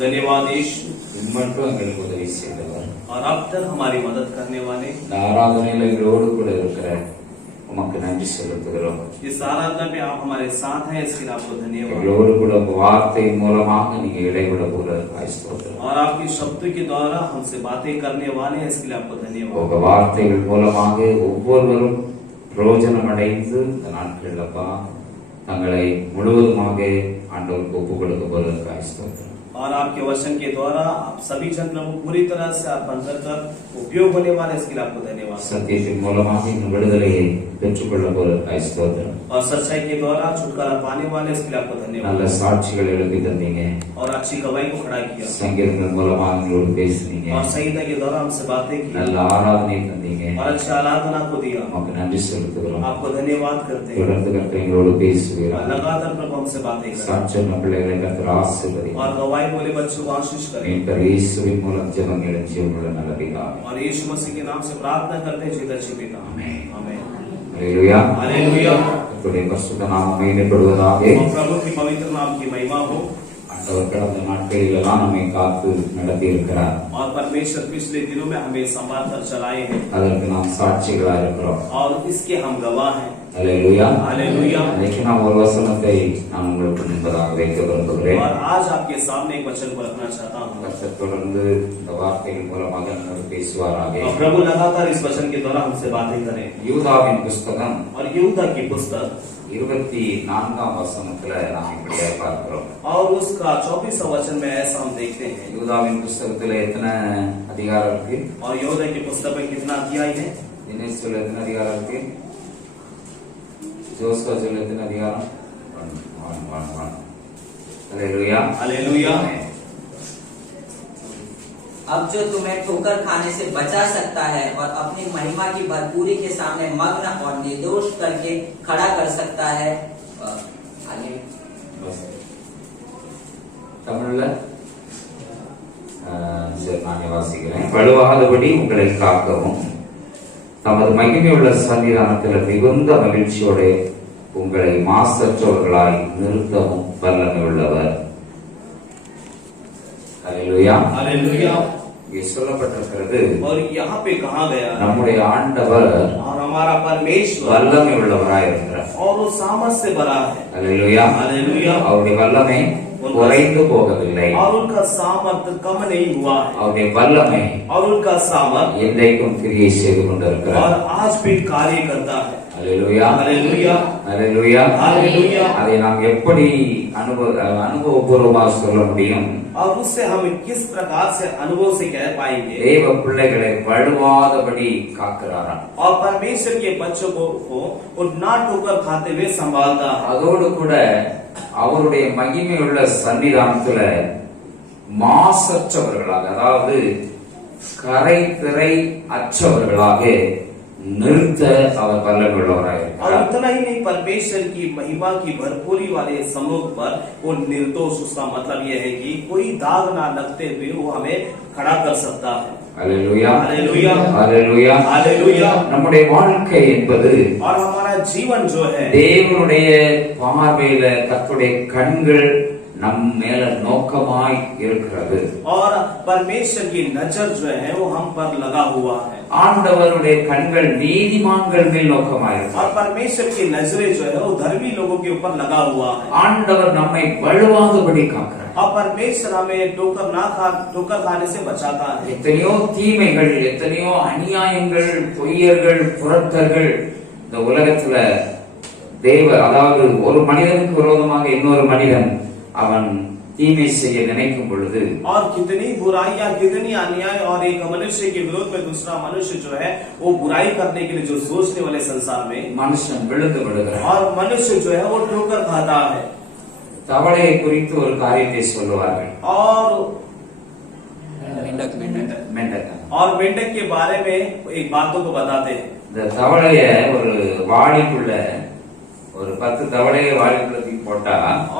धन्यवाद यीशु। இம்மட்டும் எங்களுக்கு உதவி செய்தவர் और अब तक हमारी मदद करने वाले, இந்த ஆராதனையில எங்களோடு கூட இருக்கிற உமக்கு நன்றி செலுத்துகிறோம். इस आराधना में आप हमारे साथ हैं, इसके लिए आपको धन्यवाद। எங்களோடு கூட வார்த்தை மூலமாக நீங்க இடைவிட போறதுக்காய் ஸ்தோத்திரம். और आपके शब्द के द्वारा हमसे बातें करने वाले हैं, इसके लिए आपको धन्यवाद। உங்க வார்த்தைகள் மூலமாக ஒவ்வொருவரும் பிரயோஜனம் அடைந்து இந்த நாட்களப்பா தங்களை முழுவதுமாக ஆண்டவருக்கு ஒப்பு கொடுக்க போறதுக்காய் ஸ்தோத்திரம். और आपके वचन के द्वारा आप सभी जन प्रभु पूरी तरह से आप अंतर कर उपयोग होने वाले, इसके लिए आपको धन्यवाद। சத்தியத்தின் மூலமாக இந்த விடுதலையை பெற்றுக்கொள்ள போறதுக்காய் ஸ்தோத்திரம். और सच्चाई के द्वारा छुटकारा पाने वाले, इसके लिए आपको धन्यवाद। நல்ல சாட்சிகள் எழுப்பி தந்தீங்க. और अच्छी गवाही को खड़ा किया। சங்கீதங்கள் மூலமாக எங்களோடு பேசுனீங்க. और संगीत के द्वारा हमसे बातें की। நல்ல ஆராதனை தந்தீங்க. और अच्छा आराधना को दिया। உமக்கு நன்றி செலுத்துகிறோம். आपको धन्यवाद करते हैं। தொடர்ந்து கர்த்தர் எங்களோடு பேசுவீராக. लगातार प्रभु हमसे बातें करें। சாட்சியம் பிள்ளைகளை கர்த்தர் ஆசீர்வதிப்பார். और गवाही बोले बच्चों को आशीष करें। மீட்பர் இயேசுவின் மூலம் ஜெபங்களும் ஜீவனுள்ள நல்ல பிதாவே. और यीशु मसीह के नाम से प्रार्थना करते हैं, जीवित अच्छे पिता। आमीन। आमीन। हालेलुया। हालेलुया। கர்த்தருடைய பரிசுத்த நாமம் மகிமைப்படுவதாக. और प्रभु की पवित्र नाम की महिमा हो। ஆண்டவர் கடந்த நாட்களிலெல்லாம் நம்மை காத்து நடத்தி இருக்கிறார். और परमेश्वर पिछले दिनों में हमें संभाल कर चलाए हैं, அதற்கு நாம் சாட்சிகளா இருக்கிறோம். और इसके हम गवाह हैं। हालेलुया। हालेलुया। இன்னைக்கு நான் ஒரு வசனத்தை நான் உங்களுக்கு முன்பதாக வைக்க விரும்புகிறேன். और आज आपके सामने एक वचन को रखना चाहता हूँ। கர்த்தர் தொடர்ந்து இந்த வார்த்தைகள் மூலமாக நம்மோடு பேசுவாராக. और प्रभु लगातार इस वचन के द्वारा हमसे बातें करें। யூதாவின் புஸ்தகம் और यूदा की पुस्तक 24ஆம் வசனத்துல நாம் இப்படியே பார்க்கிறோம். और उसका 24वां वचन में ऐसा हम देखते हैं। யூதாவின் புஸ்தகத்துல எத்தனை அதிகாரம் இருக்கு? और यूदा की पुस्तक में कितना अध्याय है? தினேஷ் சொல்ல எத்தனை அதிகாரம் இருக்கு? ஜோஸ்வா சொல்ல எத்தனை அதிகாரம்? 1. हालेलुया। हालेलुया। अब जो तुम्हें ठोकर खाने से बचा सकता है और अपनी महिमा की भरपूरी के सामने मग्न और निर्दोष करके खड़ा कर सकता है। தமிழ்ல சரி நான் வாசிக்கிறேன். வலுவாதபடி உங்களை காக்கவும் தமது மகிமையுள்ள சன்னிதானத்தில் மிகுந்த மகிழ்ச்சியோட உங்களை மாசற்றவர்களாய் நிறுத்தவும் வல்லமை உள்ளவர். हालेलुया। हालेलुया। இங்கே சொல்லப்பட்டிருக்கிறது, और यहाँ पे कहा गया நம்முடைய ஆண்டவர் और हमारा परमेश्वर வல்லமை உள்ளவராய் இருக்கிறார். और वो सामर्थ से भरा है। हालेलुया। हालेलुया। அவருடைய வல்லமை குறைந்து போகவில்லை. और उनका सामर्थ कम नहीं हुआ है। அவருடைய வல்லமை और उनका सामर्थ என்றைக்கும் கிரியை செய்து கொண்டிருக்கிறார். और आज भी कार्य करता है। हालेलुया। हालेलुया। हालेलुया। हालेलुया। அதை நாம் எப்படி அனுபவபூர்வமாக சொல்ல முடியும்? और उससे हम किस प्रकार से अनुभव से कह पाएंगे? தேவ பிள்ளைகளை வழுவாதபடி காக்கிறாராம். और परमेश्वर के बच्चों को वो ना ठोकर खाते हुए संभालता है। அதோடு கூட அவருடைய மகிமையுள்ள சன்னிதானத்துல மாசற்றவர்களாக, அதாவது கரை திரை அற்றவர்களாக நிறுத்த அவர் வல்லமை உள்ளவராக और இருக்கிறார். उतना ही नहीं, परमेश्वर की महिमा की भरपूरी वाले समूह पर वो निर्दोष, उसका मतलब यह है कि कोई दाग ना लगते हुए वो हमें खड़ा कर सकता है। हालेलुया। हालेलुया। हालेलुया। हालेलुया। நம்முடைய வாழ்க்கை என்பது और हमारा जीवन जो है தேவனுடைய பார்வையில கர்த்தருடைய கண்கள் நம் மேல நோக்கமாய் இருக்கிறது. और परमेश्वर की नजर जो है वो हम पर लगा हुआ है। ஆண்டவருடைய கண்கள் நீதிமான்கள் மேல் நோக்கமாய் और இருக்கிறது. परमेश्वर की नजरें जो है वो धर्मी लोगों के ऊपर लगा हुआ है। ஆண்டவர் நம்மை வழுவாதபடி காக்கிறார். और परमेश्वर हमें ठोकर खाने से बचाता है। எத்தனையோ தீமைகள், எத்தனையோ அநியாயங்கள், பொய்யர்கள், புரட்டர்கள் இந்த உலகத்துல தேவர், அதாவது ஒரு மனிதனுக்கு விரோதமாக இன்னொரு மனிதன் அவன் தீமை செய்ய நினைக்கும் பொழுது, और कितनी बुराइयां, कितनी अन्याय, और एक मनुष्य के विरोध में दूसरा मनुष्य जो है वो बुराई करने के लिए जो सोचने वाले संसार में மனுஷன் விழுந்து விடுகிறான். और मनुष्य जो है वो ठोकर खाता है। தவளையை குறித்து ஒரு காரியத்தை சொல்லுவார்கள். और மெண்டக். और मेंढक के बारे में एक बातों को बताते हैं। இந்த தவளைய ஒரு வாளிக்குள்ள ஒரு 10 தவளையை வாளிக்குள்ள தூக்கி போட்டா,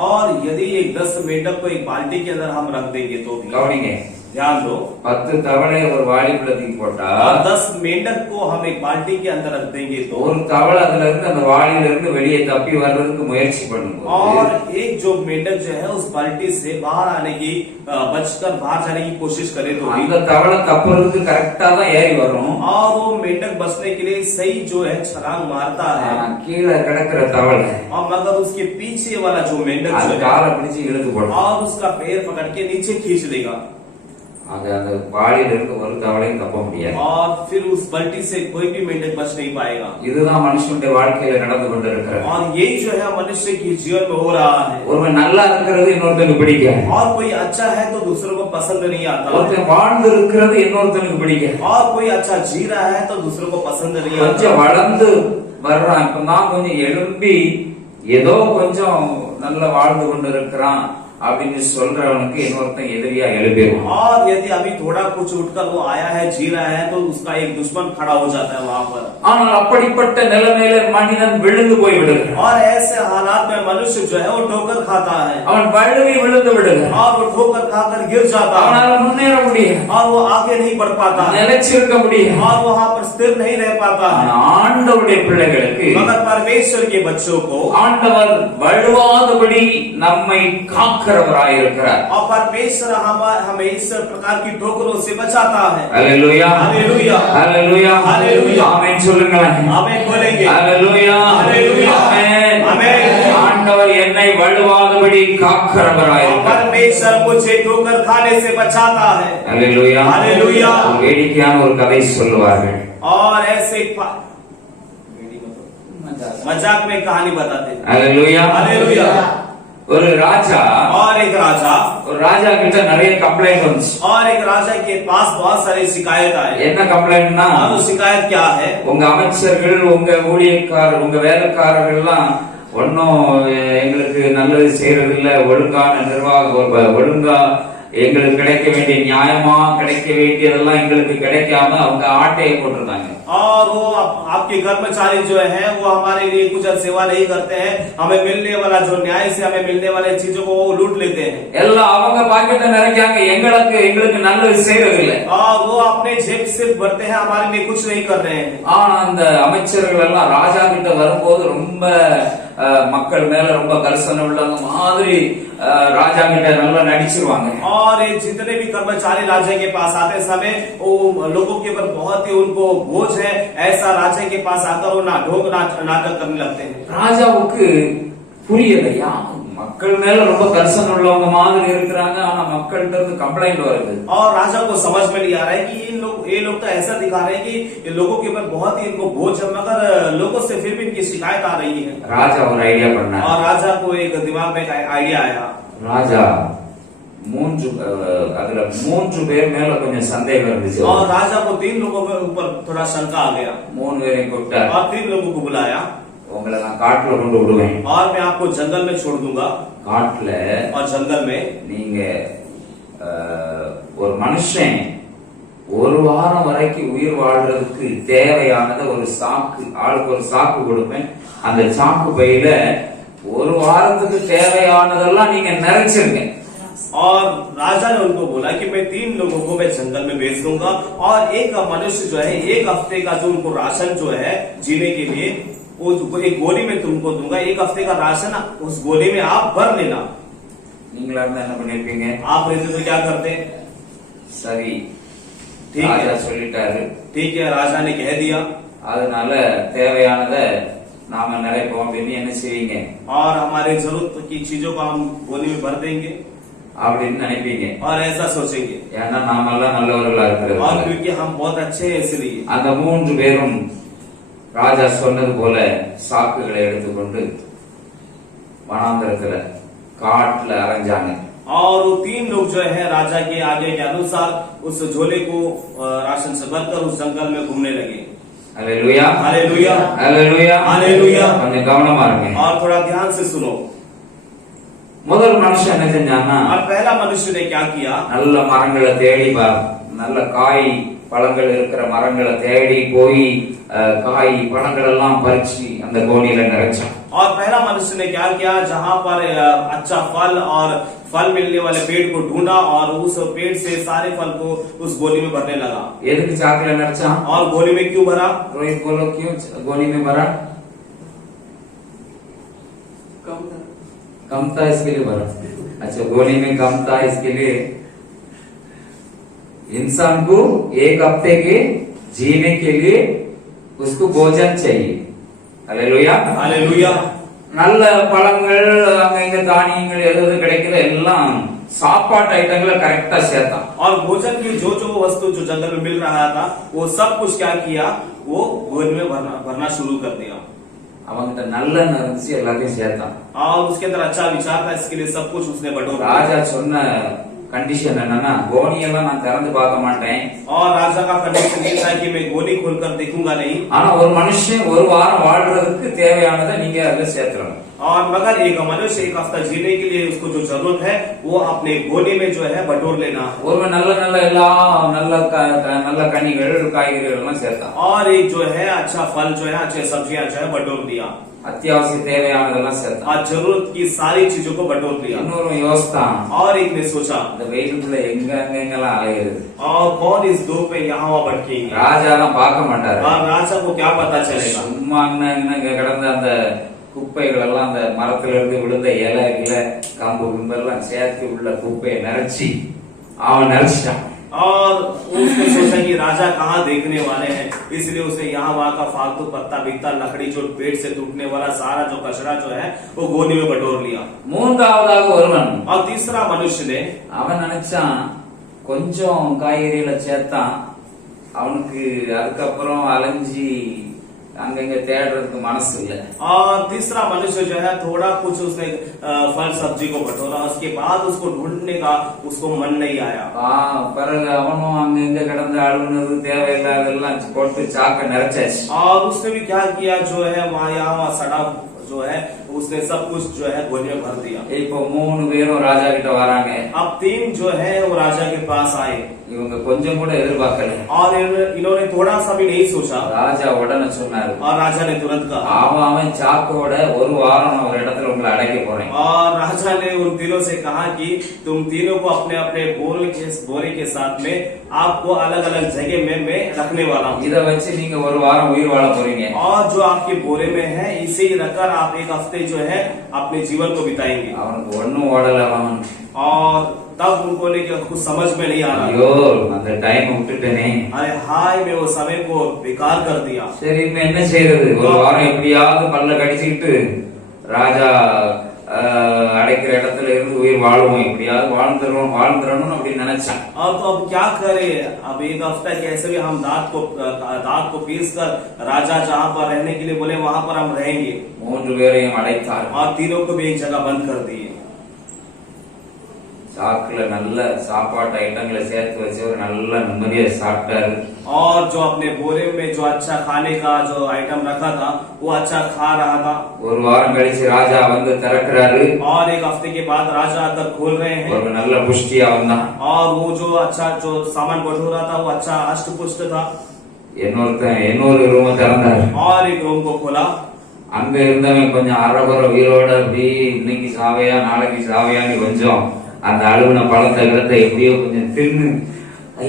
और यदि एक 10 मेंढक को एक बाल्टी के अंदर हम रख देंगे तो भी, கவனிங்க, ध्यान दो, 10 தவளை ஒரு வாளிக்குள்ள தூக்கி போட்டா और 10 मेंढक को हम एक बाल्टी के अंदर रख देंगे तो, ஒரு தவளை அதுல இருந்து அந்த வாளியில இருந்து வெளியே தப்பி வர்றதுக்கு முயற்சி பண்ணும்போது और एक जो मेंढक जो है उस बाल्टी से बाहर आने की बचकर बाहर जाने की कोशिश करे तो भी, அந்த தவளை தப்புறதுக்கு கரெக்டா தான் ஏறி வரும். और वो मेंढक बचने के लिए सही जो है छलांग मारता है, கீழே கிடக்கிற தவளை और मगर उसके पीछे वाला जो मेंढक அது जो है காலை பிடிச்சு இழுத்து போடும். और उसका पैर पकड़ के नीचे खींच लेगा, அந்த வாளியில இருந்து ஒரு தவளையும் தப்ப முடியாது. और फिर उस बाल्टी से कोई भी मेंढक बच नहीं पाएगा. இதுதான் மனுஷனுடைய வாழ்க்கையில நடந்து கொண்டிருக்கிறது. और यही जो है मनुष्य के जीवन में हो रहा है. ஒருவன் நல்லா இருக்கிறது இன்னொருத்தனுக்கு பிடிக்காது. और कोई अच्छा है तो दूसरों को पसंद नहीं आता. ஒருத்தன் வாழ்ந்து இருக்கிறது இன்னொருத்தனுக்கு பிடிக்காது. और कोई अच्छा जी रहा है तो दूसरों को पसंद नहीं आता. கொஞ்சம் வளர்ந்து வர்றான், இப்ப நான் கொஞ்சம் எழும்பி ஏதோ கொஞ்சம் நல்லா வாழ்ந்து கொண்டு இருக்கிறான் அப்படின்னு சொல்றவனுக்கு இன்னொருத்தன் எதிரியா எழுப்பிடுவான். और यदि अभी थोड़ा कुछ उठकर वो आया है, जी रहा है, तो उसका एक दुश्मन खड़ा हो जाता है वहां पर. ஆனால் அப்படிப்பட்ட நிலைமையில மனிதன் விழுந்து போய் விடுகிறான். और ऐसे हालात में मनुष्य जो है वो ठोकर खाता है, அவன் வழுவி விழுந்து விடுகிறான். और वो ठोकर खाकर गिर जाता है, அவனால முன்னேற முடியும், और वो आगे नहीं बढ़ पाता है, நிலைச்சிருக்க முடியும். और वहां पर स्थिर नहीं रह पाता है. ஆண்டவருடைய பிள்ளைகளுக்கு मगर परमेश्वर के बच्चों को ஆண்டவர் வழுவாதபடி நம்மை காக்கிறவராயிருக்கிறார். और परमेश्वर हमें इस प्रकार की ठोकरों से बचाता है. Hallelujah, hallelujah, hallelujah, hallelujah. Amen சொல்லுங்களேன். आमीन बोलेंगे. हालेलुया, हालेलुया, ஆமென், आमीन. ஆண்டவர் என்னை வழுவாதபடி காக்கிறவராயிருக்கிறார். परमेश्वर मुझे ठोकर खाने से बचाता है. Hallelujah, hallelujah. வேடிக்கையான ஒரு கதை சொல்லுவார்கள். और ऐसे मजाक में कहानी बताते हैं. Hallelujah, hallelujah. ஒரு ராஜா, और एक राजा, ஒரு ராஜா கிட்ட நிறைய கம்ப்ளைண்ட் வந்துச்சு. और एक राजा के पास बहुत सारी शिकायत आए. என்ன கம்ப்ளைண்ட்னா, और वो शिकायत क्या है? உங்க அமைச்சர்கள், உங்க ஊழியக்காரர், உங்க வேலைக்காரர்கள் எல்லாம் ஒன்னும் எங்களுக்கு நல்லது செய்யறது இல்ல, ஒழுங்கான நிர்வாகம், ஒழுங்கா எங்களுக்கு கிடைக்க வேண்டிய நியாயமா கிடைக்க வேண்டியதெல்லாம் எங்களுக்கு கிடைக்காம அவங்க ஆட்டையை போட்டிருந்தாங்க. और वो आपके कर्मचारी जो है वो हमारे लिए कुछ सेवा नहीं करते हैं, हमें मिलने वाला जो न्याय से हमें मिलने वाले चीजों को वो लूट लेते हैं. எல்லாம் அவங்க பாக்கெட்டை நிறைக்காங்க, எங்களுக்கு நல்லது செய்யறது இல்ல. और वो अपने जेब सिर्फ भरते हैं, हमारे लिए कुछ नहीं कर रहे हैं. ஆனா அந்த அமைச்சர்கள் எல்லாம் ராஜா கிட்ட வரும்போது ரொம்ப மக்கள் மேல ரொம்ப கரிசனை உள்ளவங்க மாதிரி ராஜா கிட்ட நல்லா நடிச்சிருவாங்க. और जितने भी कर्मचारी राजा के पास आते समय वो लोगों के ऊपर बहुत ही उनको बोझ है, ऐसा राजा के पास आकर वो नाटक करने लगते हैं. ராஜாவுக்கு புரியலையா, மக்கள் மேல ரொம்ப கரிசனை உள்ளவங்க மாதிரி இருக்கிறாங்க, ஆனா மக்கள்கிட்ட இருந்து கம்ப்ளைண்ட் வருது. और राजा को समझ में नहीं आ रहा है कि ये लोग तो ऐसा दिखा रहे हैं कि ये लोगों के ऊपर बहुत ही इनको बोझ है, मगर लोगों से फिर भी इनकी शिकायत आ रही है. ராஜா ஒரு ஐடியா பண்ணார். और राजा को एक दिमाग में एक आइडिया आया. ராஜா அதுல 3 பேர் மேல கொஞ்சம் சந்தேகம் இருந்துச்சு. और राजा को 3 लोगों के ऊपर थोड़ा शंका आ गया. 3 பேரையும் கூப்பிட்டார். और 3 लोगों को बुलाया. உங்களை நான் காட்டுல கொண்டு விடுவேன். और मैं आपको जंगल में छोड़ दूंगा. காட்டுல और जंगल में நீங்க ஒரு மனுஷன் ஒரு வாரம் வரைக்கும் உயிர் வாழ்றதுக்கு தேவையானத ஒரு சாக்கு, ஆளுக்கு ஒரு சாக்கு கொடுப்பேன். அந்த சாக்கு பையில ஒரு வாரத்துக்கு தேவையானதெல்லாம் நீங்க நிறைச்சிருங்க. और राजा ने उनको बोला कि मैं 3 लोगों को मैं जंगल में भेज दूंगा, और एक मनुष्य जो है 1 हफ्ते का जो उनको राशन जो है जीने के लिए वो एक गोली में तुमको दूंगा. 1 हफ्ते का राशन उस गोली में आप भर लेना. நீங்களா இருந்தா என்ன பண்ணிருப்பீங்க? आप रहते तो क्या करते? சரி, ठीक ராஜா है, சொல்லிட்டாரு. ठीक है, राजा ने कह दिया. அதனால தேவையானத நாம நிறைப்போம் அப்படின்னு என்ன செய்வீங்க? और हमारे जरूरत की चीजों को हम गोली में भर देंगे அப்படின்னு நினைப்பீங்க. और ऐसा सोचेंगे. ஏன்னா நாமெல்லாம் நல்லவர்களா और இருக்கிறது. क्योंकि हम बहुत अच्छे हैं इसलिए. அந்த 3 பேரும் ராஜா சொன்னது போல சாக்குகளை எடுத்துக்கொண்டு வனாந்தரத்துல காட்டுல அலைஞ்சாங்க. और वो 3 लोग जो है राजा के आगे के अनुसार उस झोले को राशन से भरकर उस जंगल में घूमने लगे. Hallelujah, hallelujah, hallelujah, hallelujah. கொஞ்சம் கவனமா இருங்க. और थोड़ा ध्यान से सुनो. முதல் மனுஷன் என்ன செஞ்சான்னா, और पहला मनुष्य ने क्या किया? நல்ல மரங்களை தேடி நல்ல காய் பழங்கள் இருக்கிற மரங்களை தேடி போய் காய் பழங்கள் எல்லாம் பறிச்சு அந்த கோணியில நிறைச்சான். और पहला मनुष्य ने क्या किया, जहाँ पर अच्छा फल और फल मिलने वाले पेड़ को ढूंढा और उस पेड़ से सारे फल को उस गोनी में भरने लगा। எதுக்கு சாக்குல நிறைச்சான்? और गोनी में क्यों भरा? रोहित बोलो क्यों गोनी में भरा? कम था इसके लिए भरा। अच्छा, गोनी में कम था इसके लिए। इंसान को एक हफ्ते के जीने के लिए उसको भोजन चाहिए। Hallelujah hallelujah. நல்ல பழங்கள் அங்க இங்க தானியங்கள் எது கிடைக்குதோ எல்லாம் சாப்பாட்டு ஐட்டங்களை கரெக்டா சேர்த்தான். और भोजन की जो जो वस्तु जो जंगल में मिल रहा था वो सब कुछ क्या किया, वो गोनी में भरना शुरू कर दिया। அவங்கிட்ட நல்லெண்ணெய் இருந்துச்சு, எல்லாத்தையும் சேர்த்தான். और उसके अंदर अच्छा विचार था, इसके लिए सब कुछ उसने बटोरा। ராஜா சொன்ன कंडीशन என்னன்னா, கோணியெல்லாம் நான் திறந்து பார்க்க மாட்டேன். और राजा का कंडीशन ये था कि मैं गोनी खोलकर देखूंगा नहीं। ஆனா ஒரு மனுஷன் ஒரு வாரம் வாழ்றதுக்கு தேவையானதை நீங்க அதுல சேர்த்துறணும். और मगर एक मनुष्य एक हफ्ता जीने के लिए उसको जो जरूरत है वो अपने गोनी में जो है बटोर लेना। ஒருவன் நல்ல நல்ல எல்லா நல்ல கனிகள் காய்கறிகள் எல்லாம் சேர்த்தான். और एक जो है अच्छा फल जो है, अच्छे सब्जियां जो है बटोर दिया। அத்தியாவசிய தேவையானதெல்லாம் சேர்த்தான். और जरूरत की सारी चीजों को बटोर दिया। இன்னொரு யோசித்தான், और एक ने सोचा, இந்த வெயிலுக்குள்ள எங்கெங்கெல்லாம் அலையுது, और कौन इस धूप पे यहाँ वहाँ भटकेंगे। ராஜாலாம் பார்க்க மாட்டாரு. और राजा को क्या पता चलेगा। சும்மா கிடந்த அந்த குப்பைகள் எல்லாம், அந்த மரத்துல இருந்து விழுந்த இலை இலை காம்பு கும்பெல்லாம் சேர்த்து உள்ள குப்பையை நிறைச்சி அவன் நிறைச்சிட்டான். और उसने सोचा कि राजा कहाँ देखने वाले हैं, इसलिए उसने यहाँ वहाँ का फालतू पत्ता बिकता लकड़ी जो पेड़ से टूटने वाला सारा जो कचरा जो है वो गोनी में बटोर लिया। மூன்றாவதாக ஒருவன், और तीसरा मनुष्य ने, அவன் நினைச்சான் கொஞ்சம் காய்கறிகளை சேர்த்தான், அவனுக்கு அதுக்கப்புறம் அலைஞ்சி அங்கங்க தேடுறதுக்கு மனசு இல்ல. और तीसरा मनुष्य जो है थोड़ा कुछ उसने फल सब्जी को बटोरा, उसके बाद उसको ढूंढने का उसको मन नहीं आया। பிறகு அவனும் அங்கங்க கிடந்த அழுகுனது தேவையில்லாதெல்லாம் போட்டு சாக்க நிறைச்சாச்சு. और उसने भी क्या किया, जो है वहाँ यहाँ सड़ा जो है उसने सब कुछ जो है गोनी में भर दिया। இப்போ 3 பேரும் ராஜா கிட்ட வராங்க. अब 3 जो है वो राजा के पास आए। இவங்க கொஞ்சம் கூட எதிர்பார்க்கல. और इन्होंने थोड़ा सा भी नहीं सोचा। ராஜா உடனே சொன்னாரு, और राजा ने तुरंत कहा, அவன் சாக்கோட ஒரு வாரம் நான் ஒரு இடத்துல உங்களை அடைக்க போறேன். और राजा ने उन तीनों से कहा कि तुम तीनों को अपने अपने बोरे के साथ में आपको अलग अलग जगह में मैं रखने वाला हूँ। இத வச்சு நீங்க ஒரு வாரம் உயிர் வாழ போறீங்க. और जो आपके बोरे में है इसे ही रखकर आप एक हफ्ते जो है अपने जीवन को बिताएंगे। அவனுக்கு ஒண்ணும் ஓடல. அவன் और तब उनको ने कुछ समझ में नहीं आ रहा, ஐயோ அந்த டைம் விட்டுட்டேனே, अरे हाय मैं वो समय को बेकार कर दिया। சரி இப்ப என்ன செய்யறது, ஒரு வாரம் எப்படியாவது பல்ல கடிச்சுக்கிட்டு ராஜா அடைக்கிற இடத்துல இருந்து உயிர் வாழுவோம், எப்படியாவது வாழ்ந்துடணும் அப்படின்னு நினைச்சான். अब क्या करे, अब एक हफ्ता कैसे भी हम दांत को पीस कर राजा जहाँ पर रहने के लिए बोले वहाँ पर हम रहेंगे। 3 பேரையும் அடைத்தார். और तीनों को भी एक जगह बंद कर दिए। சாக்குல நல்ல சாப்பாட்டு ஐட்டங்களை சேர்த்து வச்சு ஒரு நல்ல நிம்மதியா சாப்பிட்டாரு. और जो अपने बोरे में जो अच्छा खाने का जो आइटम रखा था वो अच्छा खा रहा था। ஒரு வாரம் கழிச்சு ராஜா வந்து திறக்கிறாரு. और एक हफ्ते के बाद राजा आकर खोल रहे हैं। ஒரு நல்ல புஷ்டியா வந்தான். और वो जो अच्छा जो सामान बटोरा था वो अच्छा अष्ट पुष्ट था। இன்னொரு ரூம் திறந்தாரு. और एक रूम को खोला। அங்க இருந்தவன் கொஞ்சம் அறகுற உயிரோட அப்படி இன்னைக்கு சாவையா நாளைக்கு சாவையான்னு கொஞ்சம் அந்த அழுகுன பழத்தை இடத்தை எப்படியோ கொஞ்சம் தின்னு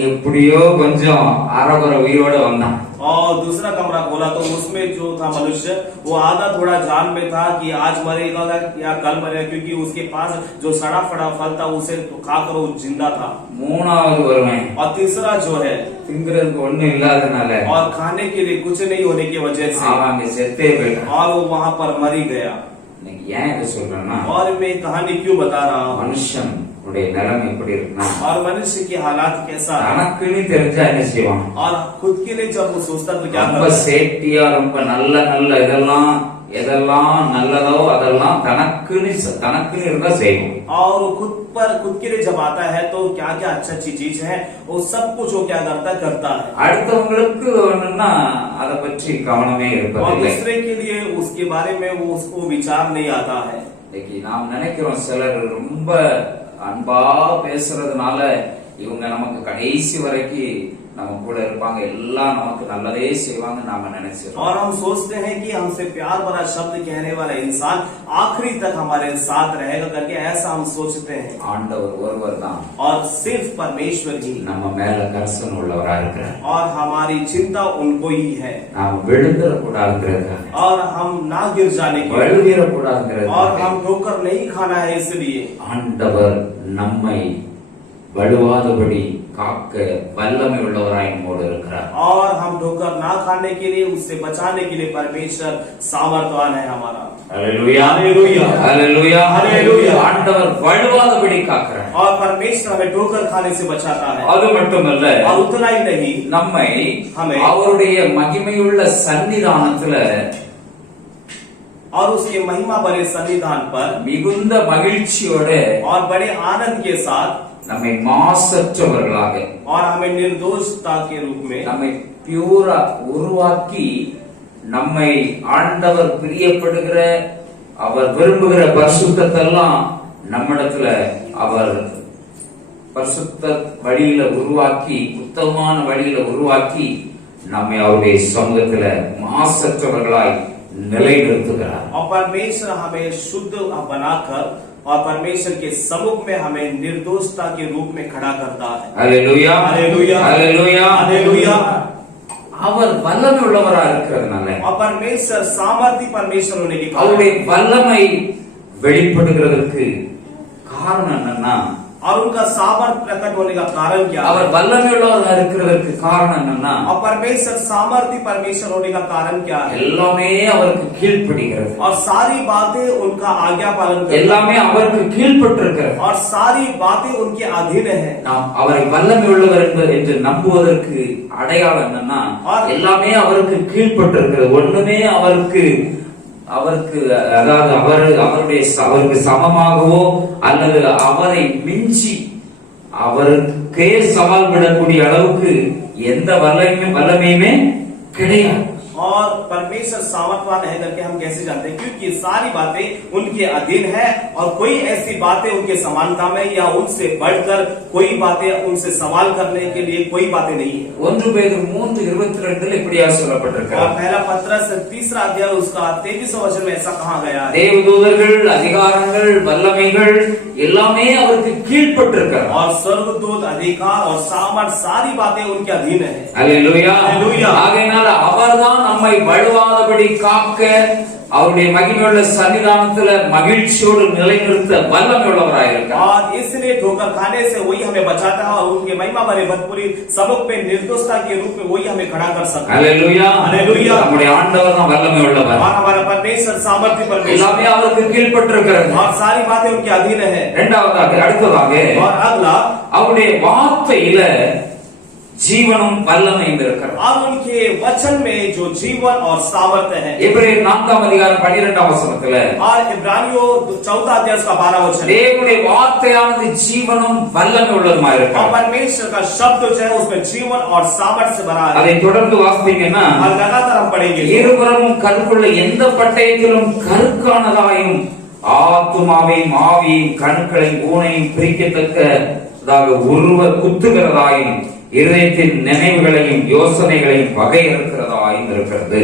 எப்படியோ கொஞ்சம் அறகுற உயிரோட வந்தான். और दूसरा कमरा खोला तो उसमें जो था मनुष्य वो आधा थोड़ा जान में था कि आज मरेगा या कल मरेगा, क्योंकि उसके पास जो सड़ा फड़ा फल था उसे खाकर वो जिंदा था। மூணாவது ஒருவன், और तीसरा जो है திங்கிறதுக்கு ஒண்ணு இல்லாதனால और खाने के लिए कुछ नहीं होने की वजह से அவங்க செத்தே போயிட்டான். और वो वहाँ पर मर ही गया। இன்னைக்கு ஏன் இதை சொல்றேன்னா, और मैं कहानी क्यों बता रहा हूँ, மனுஷன் நிலைமை எப்படி இருக்குன்னா, और मनुष्य की हालात कैसा है, தனக்குன்னு தெரிஞ்சா என்ன செய்வான், और खुद के लिए जब वो सोचता तो क्या ரொம்ப करता है? சேஃப்டியா ரொம்ப நல்ல நல்ல எதெல்லாம் நல்லதோ அதெல்லாம் தனக்குன்னு இருந்தா செய்வோம். और वो खुद के लिए जब आता है तो क्या क्या अच्छा अच्छी चीज है वो सब कुछ वो क्या करता है। அடுத்தவங்களுக்கு ஒண்ணுன்னா அதை பற்றி கவனமே और இருப்பதில்லை. दूसरे के लिए उसके बारे में वो उसको विचार नहीं आता है। இன்னைக்கு நாம் நினைக்கிறோம் சிலர் ரொம்ப அன்பா பேசுறதுனால இவங்க நமக்கு கடைசி வரைக்கும் நம்ம கூட இருப்பாங்க, எல்லாம் நமக்கு நல்லதே செய்வாங்க நாம நினைச்சிரோம். और हम सोचते हैं कि हमसे प्यार भरा शब्द कहने वाला इंसान आखिरी तक हमारे साथ रहेगा करके ऐसा हम सोचते हैं। ஆண்டவர் ஒருவர் தான் और सिर्फ परमेश्वर ही நம்ம மேல கர்சன் உள்ளவரா இருக்கிறார். और हमारी चिंता उनको ही है நாம் விழுந்துட கூடாதுங்கிறதுக்காக, और हम ना गिर जाने के வழுவிட और கூடாதுங்கிறதுக்காக हम ठोकर नहीं खाना है इसलिए ஆண்டவர் நம்மை வழுவாதபடி காக்க வல்லமை உள்ளவராய் நம்மோடு இருக்கிறார். और हम ठोकर ना खाने के लिए, उससे बचाने के लिए परमेश्वर सामर्थ्यवान है हमारा। Hallelujah hallelujah hallelujah hallelujah. ஆண்டவர் வழுவாதபடி காக்கிறார். और परमेश्वर हमें ठोकर खाने से बचाता है। அது மட்டுமல்ல, और उतना ही नहीं, நம்மை हमें அவருடைய மகிமையுள்ள சன்னிதானத்துல और उसके महिमा भरे सन्निधान पर மிகுந்த மகிழ்ச்சியோட और बड़े आनंद के साथ நம்மை மாசற்றவர்களாக, और हमें निर्दोषता के रूप में நம்மை பியூரா உருவாக்கி, நம்மை ஆண்டவர் பிரியப்படுகிற அவர் விரும்புகிற பரிசுத்தத்தெல்லாம் நம்மிடத்துல அவர் பரிசுத்த வழியில உருவாக்கி, உத்தமமான வழியில உருவாக்கி நம்மை அவருடைய சமூகத்துல மாசற்றவர்களாய் நிலைநிறுத்துகிறார். और परमेश्वर हमें शुद्ध बनाकर और परमेश्वर के सम्मुख में हमें निर्दोषता के रूप में खड़ा करता है। Hallelujah hallelujah hallelujah hallelujah. அவர் வல்லமை உள்ளவரா இருக்கிறதுனால, और परमेश्वर सामर्थ्य परमेश्वर होने के कारण அவருடைய வல்லமை வெளிப்படுகிறதுக்கு காரணம் என்னன்னா, और उनका सामर्थ्य प्रकट होने का कारण क्या அவர் है? வல்லமை உள்ளவரா இருக்கிறதுக்கு காரணம் என்னன்னா, और परमेश्वर सामर्थ्य परमेश्वर होने का कारण क्या है? எல்லாமே அவருக்கு கீழ்ப்படுகிறது, और सारी बातें उनका आज्ञा पालन करती हैं। எல்லாமே அவருக்கு கீழ்ப்பட்டிருக்கிறது. और सारी बातें उनके अधीन है। நாம் அவரை வல்லமை உள்ளவர் என்று நம்புவதற்கு அடையாளம் என்னன்னா, எல்லாமே அவருக்கு கீழ்ப்பட்டிருக்கிறது. ஒண்ணுமே அவருக்கு அதாவது அவருக்கு சமமாகவோ அல்லது அவரை மிஞ்சி அவருக்கே சவால் விடக்கூடிய அளவுக்கு எந்த வல்லமையுமே கிடையாது. और परमेश्वर सामर्थ्यवान है करके हम कैसे जानते हैं? क्योंकि सारी बातें उनके अधीन है और कोई ऐसी बातें उनके समानता में या उनसे बढ़कर कोई बातें उनसे सवाल करने के लिए कोई बातें नहीं है। 1 பேதுரு 3:22 இப்படியா சொல்லப்பட்டிருக்கிறது. और पहला पत्रस 3 अध्याय उसका 23वां वचन में ऐसा कहा गया है, தேவதூதர்கள், அதிகாரங்கள், வல்லமைகள் எல்லாமே அவருக்கு கீழ்ப்பட்டிருக்கிறது. और स्वर्गदूत, अधिकार और सामर्थ सारी बातें उनके अधीन है। அல்லேலூயா அல்லேலூயா। ஆகையால அவர்தான் நம்மை வழுவாதபடி காக்க, அவருடைய மகிமையுள்ள சன்னிதானத்துல மகிழ்ச்சியோடு நிலைநிறுத்த வல்லமை உள்ளவராய் இருக்கிறார். और इसलिए ठोकर खाने से वही हमें बचाता है और उनके महिमा भरे भरपूरी सबक पे निर्दोषता के रूप में वही हमें खड़ा कर सकता है। அல்லேலூயா அல்லேலூயா। நம்முடைய ஆண்டவர் தான் வல்லமை உள்ளவர். और हमारा परमेश्वर सामर्थ्य परमेश्वर எல்லாமே அவருக்கு கீழ்ப்பட்டிருக்கிறது. और सारी बातें उनके अधीन है। அடுத்ததாக और अगला, அவருடைய வார்த்தையில ஜீவனும் வல்லமையும் இருக்கிறது. और उनके वचन में जो जीवन और सामर्थ्य है। எபிரேயர் 4:12 और इब्रानियों 14 अध्याय का 12 वचन, தேவனுடைய வார்த்தையானது ஜீவனும் வல்லமை உள்ளதுமா और இருக்கிறது. परमेश्वर का शब्द जो है उसमें जीवन और सामर्थ्य से भरा है। அதை தொடர்ந்து வாசித்தீங்கன்னா, और लगातार हम पढ़ेंगे, இருபுறமும் கருக்குள்ள எந்த பட்டயத்திலும் கருக்கானதாயும் ஆத்துமாவையும் ஆவியையும் கணுக்களையும் ஊனையும் பிரிக்கத்தக்கதாக உருவ குத்துகிறதாயும் இருதயத்தின் நினைவுகளையும் யோசனைகளையும் வகையறுக்கிறதாயும் இருக்கிறது.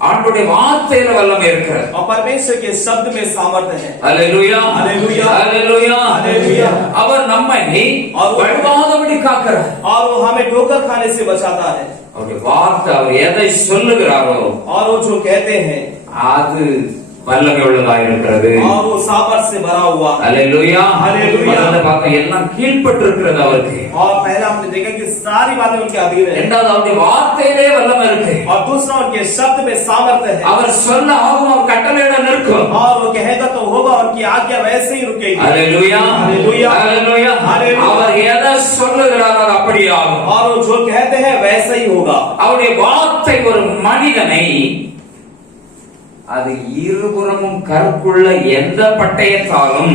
ஆண்டவருடைய வார்த்தையில வல்லமை இருக்கிறது. और परमेश्वर के शब्द में सामर्थ्य है। அல்லேலூயா அல்லேலூயா அல்லேலூயா அல்லேலூயா। அவர் நம்மை வழுவாதபடி காக்கிறார். और वो हमें ठोकर खाने से बचाता है। அவருடைய வார்த்தை அவர் எதை சொல்லுகிறாரோ और वो जो कहते हैं அது வல்லமை உள்ளதாக இருக்கிறது. और वो सामर्थ्य से भरा हुआ है। அல்லேலூயா அல்லேலூயா। முதல்ல பார்த்த எல்லாம் கீழ்ப்பட்டு இருக்கிறது அவருக்கு. और पहला हमने देखा कि सारी बातें उनके अधीन है। இரண்டாவது அவருடைய வார்த்தையிலே வல்லமை இருக்கு. और दूसरा उनके शब्द में सामर्थ्य है। அவர் சொல்ல ஆகும், அவர் கட்டளையிட நிற்கும். और वो कहेगा तो होगा, उनकी आज्ञा वैसे ही रुकेगी। அல்லேலூயா அல்லேலூயா அல்லேலூயா। அல்லேலூயா। அவர் எதை சொல்லுகிறாரோ அது அப்படியே ஆகும். और वो जो कहते हैं वैसा ही होगा। அவருடைய வார்த்தை ஒரு மனிதனை அது இருபுறமும் கருக்குள்ள எந்த பட்டயத்தாலும்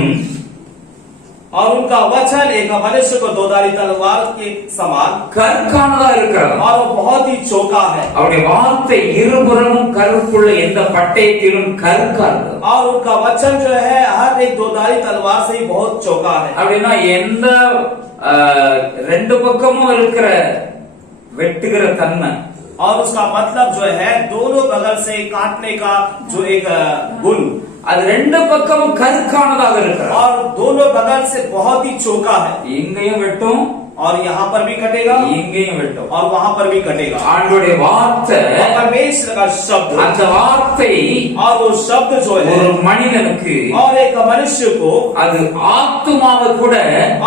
और उनका वचन एक मनुष्य को दोधारी तलवार के समान கற்கானதா இருக்கிறது. और वो बहुत ही चौका है அவருடைய வார்த்தை இருபுறமும் கருப்புள்ள எந்த பட்டயத்திலும் கற்காது. और उनका वचन जो है हर एक दोधारी तलवार से ही बहुत चौका है அப்படின்னா எந்த ரெண்டு பக்கமும் இருக்கிற வெட்டுகிற தன்மை, और उसका मतलब जो है दोनों बगल से काटने का जो एक गुण அது ரெண்டு பக்கமும் கற்கானதாக இருக்கிறது. और दोनों बगल से बहुत ही चौका है இங்கேயும் வெட்டும், और यहाँ पर भी कटेगा இங்கேயும் வெட்டும். और वहां पर भी कटेगा ஆண்டவருடைய வார்த்தை, और परमेश्वर का शब्द அந்த வார்த்தை और वो शब्द जो है ஒரு மனிதனுக்கு और एक मनुष्य को அது ஆத்துமாவை கூட,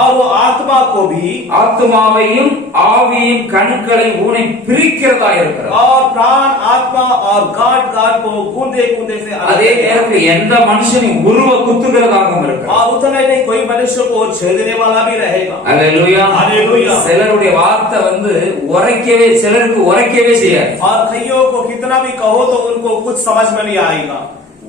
और वो आत्मा को भी ஆத்துமாவையும் ஆவியையும் கணுக்களை ஊனை பிரிக்கிறதா இருக்கிறது. और प्राण आत्मा और गांठ गांठ को गूंदे गूंदे से अलग அதே करेगा। நேரத்தில் எந்த மனுஷனையும் உருவ குத்துகிறதாகவும் இருக்கிறது. और उतना ही नहीं कोई मनुष्य को छेदने वाला भी रहेगा அல்லேலூயா. हालेलुया। சிலருடைய வார்த்தை உரைக்கவே, சிலருக்கு உரைக்கவே செய்யாது. और कईयों को कितना भी कहो तो उनको कुछ समझ में नहीं आएगा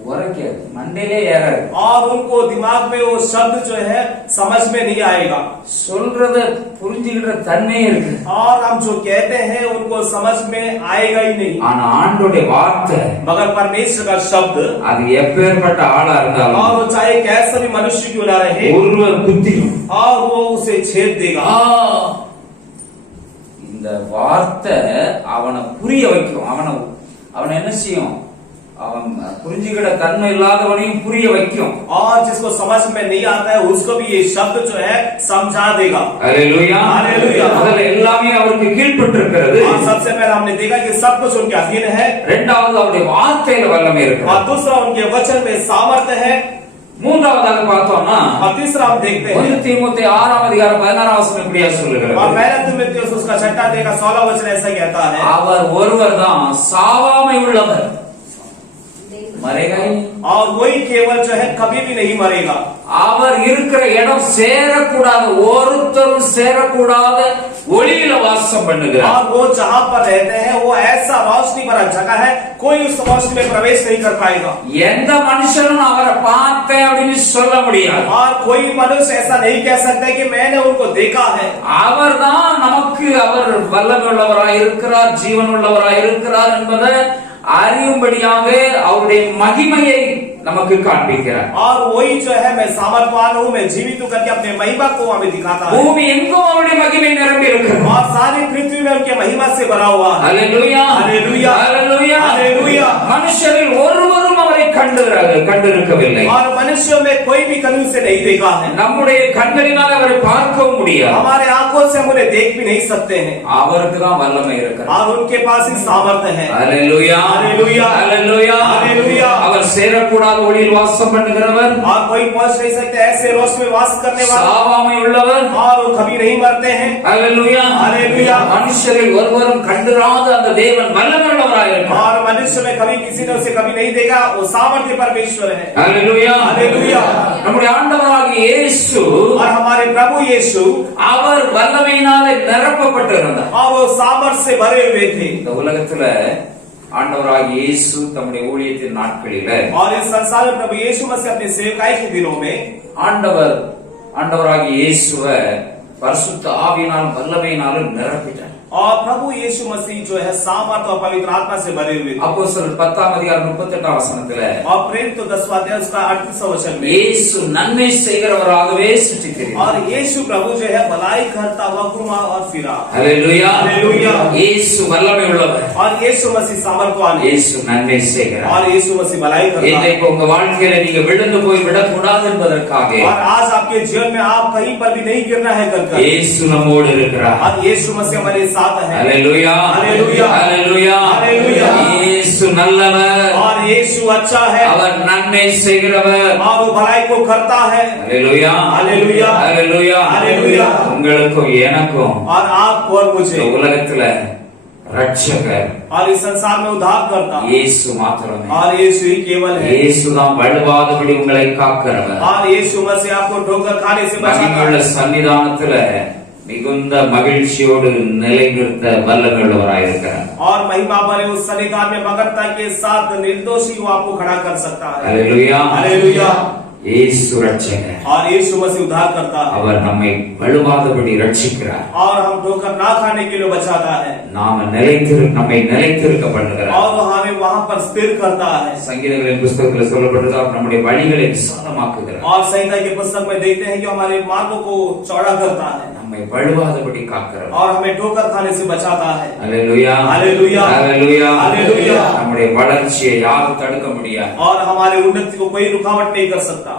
உரைக்காது, மண்டையிலே ஏறாது. और उनको दिमाग में वो शब्द जो है समझ में नहीं आएगा சொல்றத புரிஞ்சுக்கிற தன்மையே இருக்கு. और हम जो कहते हैं उनको समझ में आएगा ही नहीं ஆனா ஆண்டவருடைய வார்த்தை मगर परमेश्वर का शब्द அது எப்பேற்பட்ட ஆளா और இருந்தாலும் वो चाहे कैसा भी मनुष्य क्यों ना रहे உருவ குத்தியும். और वो उसे छेद देगा இந்த வார்த்தை அவனை புரிய வைக்கும். அவனை என்ன செய்யும்? அவன் புரிஞ்சுக்கிற தன்மை இல்லாதவனையும் புரிய வைக்கும். और जिसको समझ में नहीं आता है उसको भी ये शब्द जो है समझा देगा அல்லேலூயா. हालेलुया। முதல்ல எல்லாமே அவருக்கு கீழ்ப்பட்டு இருக்கிறது. और सबसे पहले हमने देखा कि सब कुछ उनके अधीन है இரண்டாவது அவருடைய வார்த்தையில வல்லமை இருக்கு. और दूसरा उनके वचन में सामर्थ्य है மூன்றாவதாக பார்த்தோம்னா और तीसरा हम देखते हैं 1 தீமோத்தேயு 6:16 இப்படியா சொல்லுகிறது. और पहला तीमुथियुस उसका 16 वचन ऐसा कहता है அவர் ஒருவர் தான் சாவாமை உள்ளவர், மறைகா இல்லை. और वही केवल जो है कभी भी नहीं मरेगा அவர் இருக்கிற இடம் சேரக்கூடாத, ஒருத்தரும் சேரக்கூடாத ஒளியில வாசம் பண்ணுகிறார். और वो जहाँ पर रहते हैं वो ऐसा रोशनी भरा जगह है कोई उस रोशनी में प्रवेश नहीं कर पाएगा எந்த மனுஷனும் அவரை பார்த்தேன் அப்படின்னு சொல்ல முடியாது. और कोई मनुष्य ऐसा नहीं कह सकता कि मैंने उनको देखा है அவர் தான் நமக்கு, அவர் வல்லமை உள்ளவராய் இருக்கிறார், ஜீவன் உள்ளவராய் இருக்கிறார் என்பதை அறியும்படியாக அவருடைய மகிமையை நமக்கு காண்பிக்கிறார். और वही जो है मैं सामर्थवान हूँ, मैं जीवित हूँ करके अपने महिमा को हमें दिखाता है பூமி எங்கும் அவருடைய மகிமை நிரம்பி இருக்கிறது. और सारी पृथ्वी में उनके महिमा से भरा हुआ है அல்லேலூயா, அல்லேலூயா, அல்லேலூயா, அல்லேலூயா। மனுஷரில் ஒருவரும் அவரை கண்டிருக்கவில்லை. और मनुष्यों में कोई भी कभी उसे नहीं देखा है நம்முடைய கண்களினால் அவரை பார்க்கவும் முடியாது. हमारे आंखों से हम उन्हें देख भी नहीं सकते हैं அவருக்கு தான் வல்லமை இருக்கிறது. और उनके पास ही सामर्थ्य है அல்லேலூயா, அல்லேலூயா, அல்லேலூயா, அல்லேலூயா। அவர் சேரக்கூடாத ஒளியில் வாசம் பண்ணுகிறவர், और कोई पहुंच नहीं सकते ऐसे रोशनी में वास करने वाला சாவாமை உள்ளவர், और वो कभी नहीं मरते हैं அல்லேலூயா, அல்லேலூயா। மனுஷரில் ஒருவரும் கண்டிராத அந்த தேவன் வல்லமை உள்ளவராய் இருக்கிறார். और मनुष्य में कभी किसी ने उसे कभी नहीं देखा वो सामर्थ्य परमेश्वर है அல்லேலூயா, அல்லேலூயா। நம்முடைய ஆண்டவராகிய இயேசு और हमारे प्रभु यीशु அவர் வல்லமையினாலே நிரப்பப்பட்டிருந்தார். और वो सामर्थ्य से भरे हुए थे இந்த உலகத்துல ஆண்டவராகிய இயேசு தம்முடைய ஊழியத்தின் நாட்களில और इस संसार में प्रभु यीशु मसीह अपने सेवकाई के दिनों में ஆண்டவராகிய இயேசுவை பரிசுத்த ஆவியினாலும் வல்லமையினாலும் நிரப்பிட்டார். और प्रभु यीशु मसीह जो है सामर्थ और पवित्र आत्मा से भरे हुए थे அப்போஸ்தலர் 10:38 और प्रेम तो 10वां अध्याय उसका 38वां वचन में இயேசு நன்மை செய்கிறவராகவே சுற்றித்திரிந்தார். और यीशु प्रभु जो है भलाई करता हुआ घुमा और फिरा அல்லேலூயா, அல்லேலூயா। இயேசு வல்லமை உள்ளவர், और यीशु मसीह सामर्थवान है இயேசு நன்மை செய்கிறார். और यीशु मसीह भलाई करता है இன்றைக்கு உங்க வாழ்க்கையில நீங்க விழுந்து போய் விடக்கூடாது என்பதற்காக और आज आपके जीवन में आप कहीं पर भी नहीं गिरना है कर இயேசு நம்மோடு இருக்கிறார். और यीशु मसीह हमारे साथ है அல்லேலூயா, அல்லேலூயா, அல்லேலூயா, அல்லேலூயா। இயேசு நல்லவர், और यीशु अच्छा है அவர் நன்மை செய்கிறவர். और वो भलाई को करता है அல்லேலூயா, அல்லேலூயா, அல்லேலூயா, அல்லேலூயா। உங்களுக்கும் எனக்கும் और आपको और मुझे இந்த உலகத்துல ரட்சகர் और इस संसार में उद्धार करता இயேசு மாத்திரமே. और यीशु ही केवल है இயேசு தான் வழுவாதபடி உங்களை காக்கிறவர். और यीशु मसीह आपको ठोकर खाने से बचाता மகிமையுள்ள है சன்னிதானத்துல மிகுந்த மகிழ்ச்சியோடு நிலைநிறுத்த வல்லமையுள்ளவராயிருக்கிறார். और महिमा भरे उस सन्निधान में मगनता के साथ निर्दोषी वो आपको खड़ा कर सकता है அல்லேலூயா, அல்லேलूया। இயேசு ரட்சகர். और यीशु मसीह उद्धार करता है அவர் நம்மை வலுவாதபடி ரட்சிக்கிறார். और हम ठोकर ना खाने के लिए बचाता है நம்மை நிலைத்திருக்க பண்ணுகிறார். और वो हमें वहां पर स्थिर करता है। சங்கீதங்களின் புத்தகத்தில் சொல்லப்பட்டது அவர் நம்முடைய வழிகளை விசாலமாக்குகிறார். और संहिता के पुस्तक में देखते हैं कि हमारे मार्गों को चौड़ा करता है நம்மை வலுவாதபடி காக்கிறார். और हमें ठोकर खाने से बचाता है। அல்லேலூயா हालेलुया அல்லேலூயா हालेलुया। நம்முடைய வளர்ச்சியை யாரும் தடுக்க முடியாது. और हमारे उन्नति को कोई रुकावट नहीं कर सकता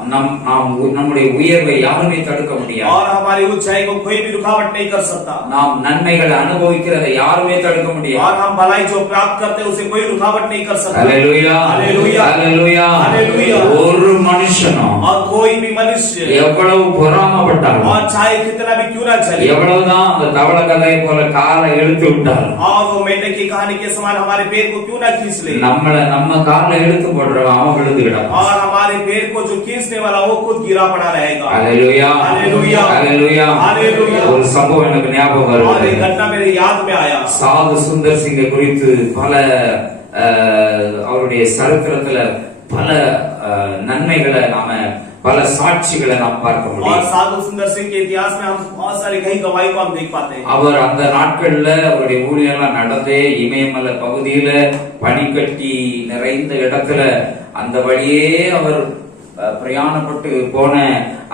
நம்முடைய உயர்வை யாருமே தடுக்க முடியாது. और हमारी ऊंचाई को कोई भी रुकावट नहीं कर सकता। நாம் நன்மைகளை அனுபவிக்கிறதை யாருமே தடுக்க முடியாது. और हम भलाई जो प्राप्त करते हैं उसे कोई रुकावट नहीं कर सकता। அல்லேலூயா हालेलुया அல்லேலூயா हालेलुया। ஒரு மனுஷனும் और कोई भी मनुष्य எவ்வளவு பொறாமப்பட்டாலும் और चाहे कितना भी क्यों ना चले எவ்வளவுதான் அந்த தவள கதை போல காலை இழுத்து விட்டாலும் और वो मेंढक की कहानी के समान हमारे पैर को क्यों ना खींच ले நம்ம காலை இழுத்து போடுறோம் அவன் விழுந்து கிடப்பான். और हमारे पैर को जो खींचने वाला वो खुद गिरा पड़ा रहेगा। அல்லேலூயா हालेलुया அல்லேலூயா हालेलुया। ஒரு சம்பவம் எனக்கு ஞாபகம் और வருது. एक घटना मेरे याद में आया। சாது சுந்தர் சிங்கை குறித்து பல அவருடைய சரித்திரத்துல பல நன்மைகளை நாம பல சாட்சிகளை நாம் பார்க்க और முடியும். साधु सुंदर सिंह के इतिहास में हम बहुत सारी कई गवाही को हम देख पाते हैं। அவர் அந்த நாட்கள்ல அவருடைய ஊழியெல்லாம் நடந்தே இமயமலை பகுதியில பனிக்கட்டி நிறைந்த இடத்துல அந்த வழியே அவர் பிரயாணப்பட்டு போன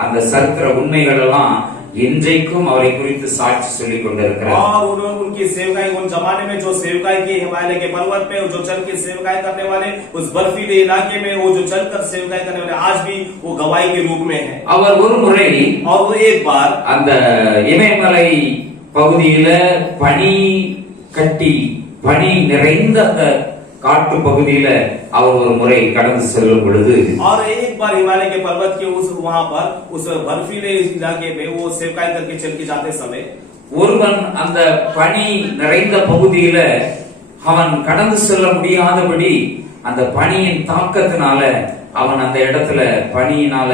அந்த சரித்திர உண்மைகள் எல்லாம் இன்றைக்கும் அவரை குறித்து சாட்சி சொல்லிக் கொண்டிருக்கிறார். और उनकी सेवकाई उन जमाने में जो सेवकाई की हिमालय के पर्वत पे जो चल के सेवकाई करने वाले उस बर्फीले इलाके में वो जो चलकर सेवकाई करने वाले आज भी वो गवाही के रूप में है। அவர் ஒரு முறை और वो एक बार அந்த இமயமலை பகுதியில பனி நிறைந்த அந்த காட்டு பகுதியில அவர் ஒரு முறை கடந்து செல்லும் பொழுது और एक बार हिमालय के पर्वत के वहां पर उस बर्फीले इलाके में वो सेवकाई करके चल के जाते समय ஒருவன் அந்த பனி நிறைந்த பகுதியில அவன் கடந்து செல்ல முடியாதபடி அந்த பனியின் தாக்கத்தினால அவன் அந்த இடத்துல பனியினால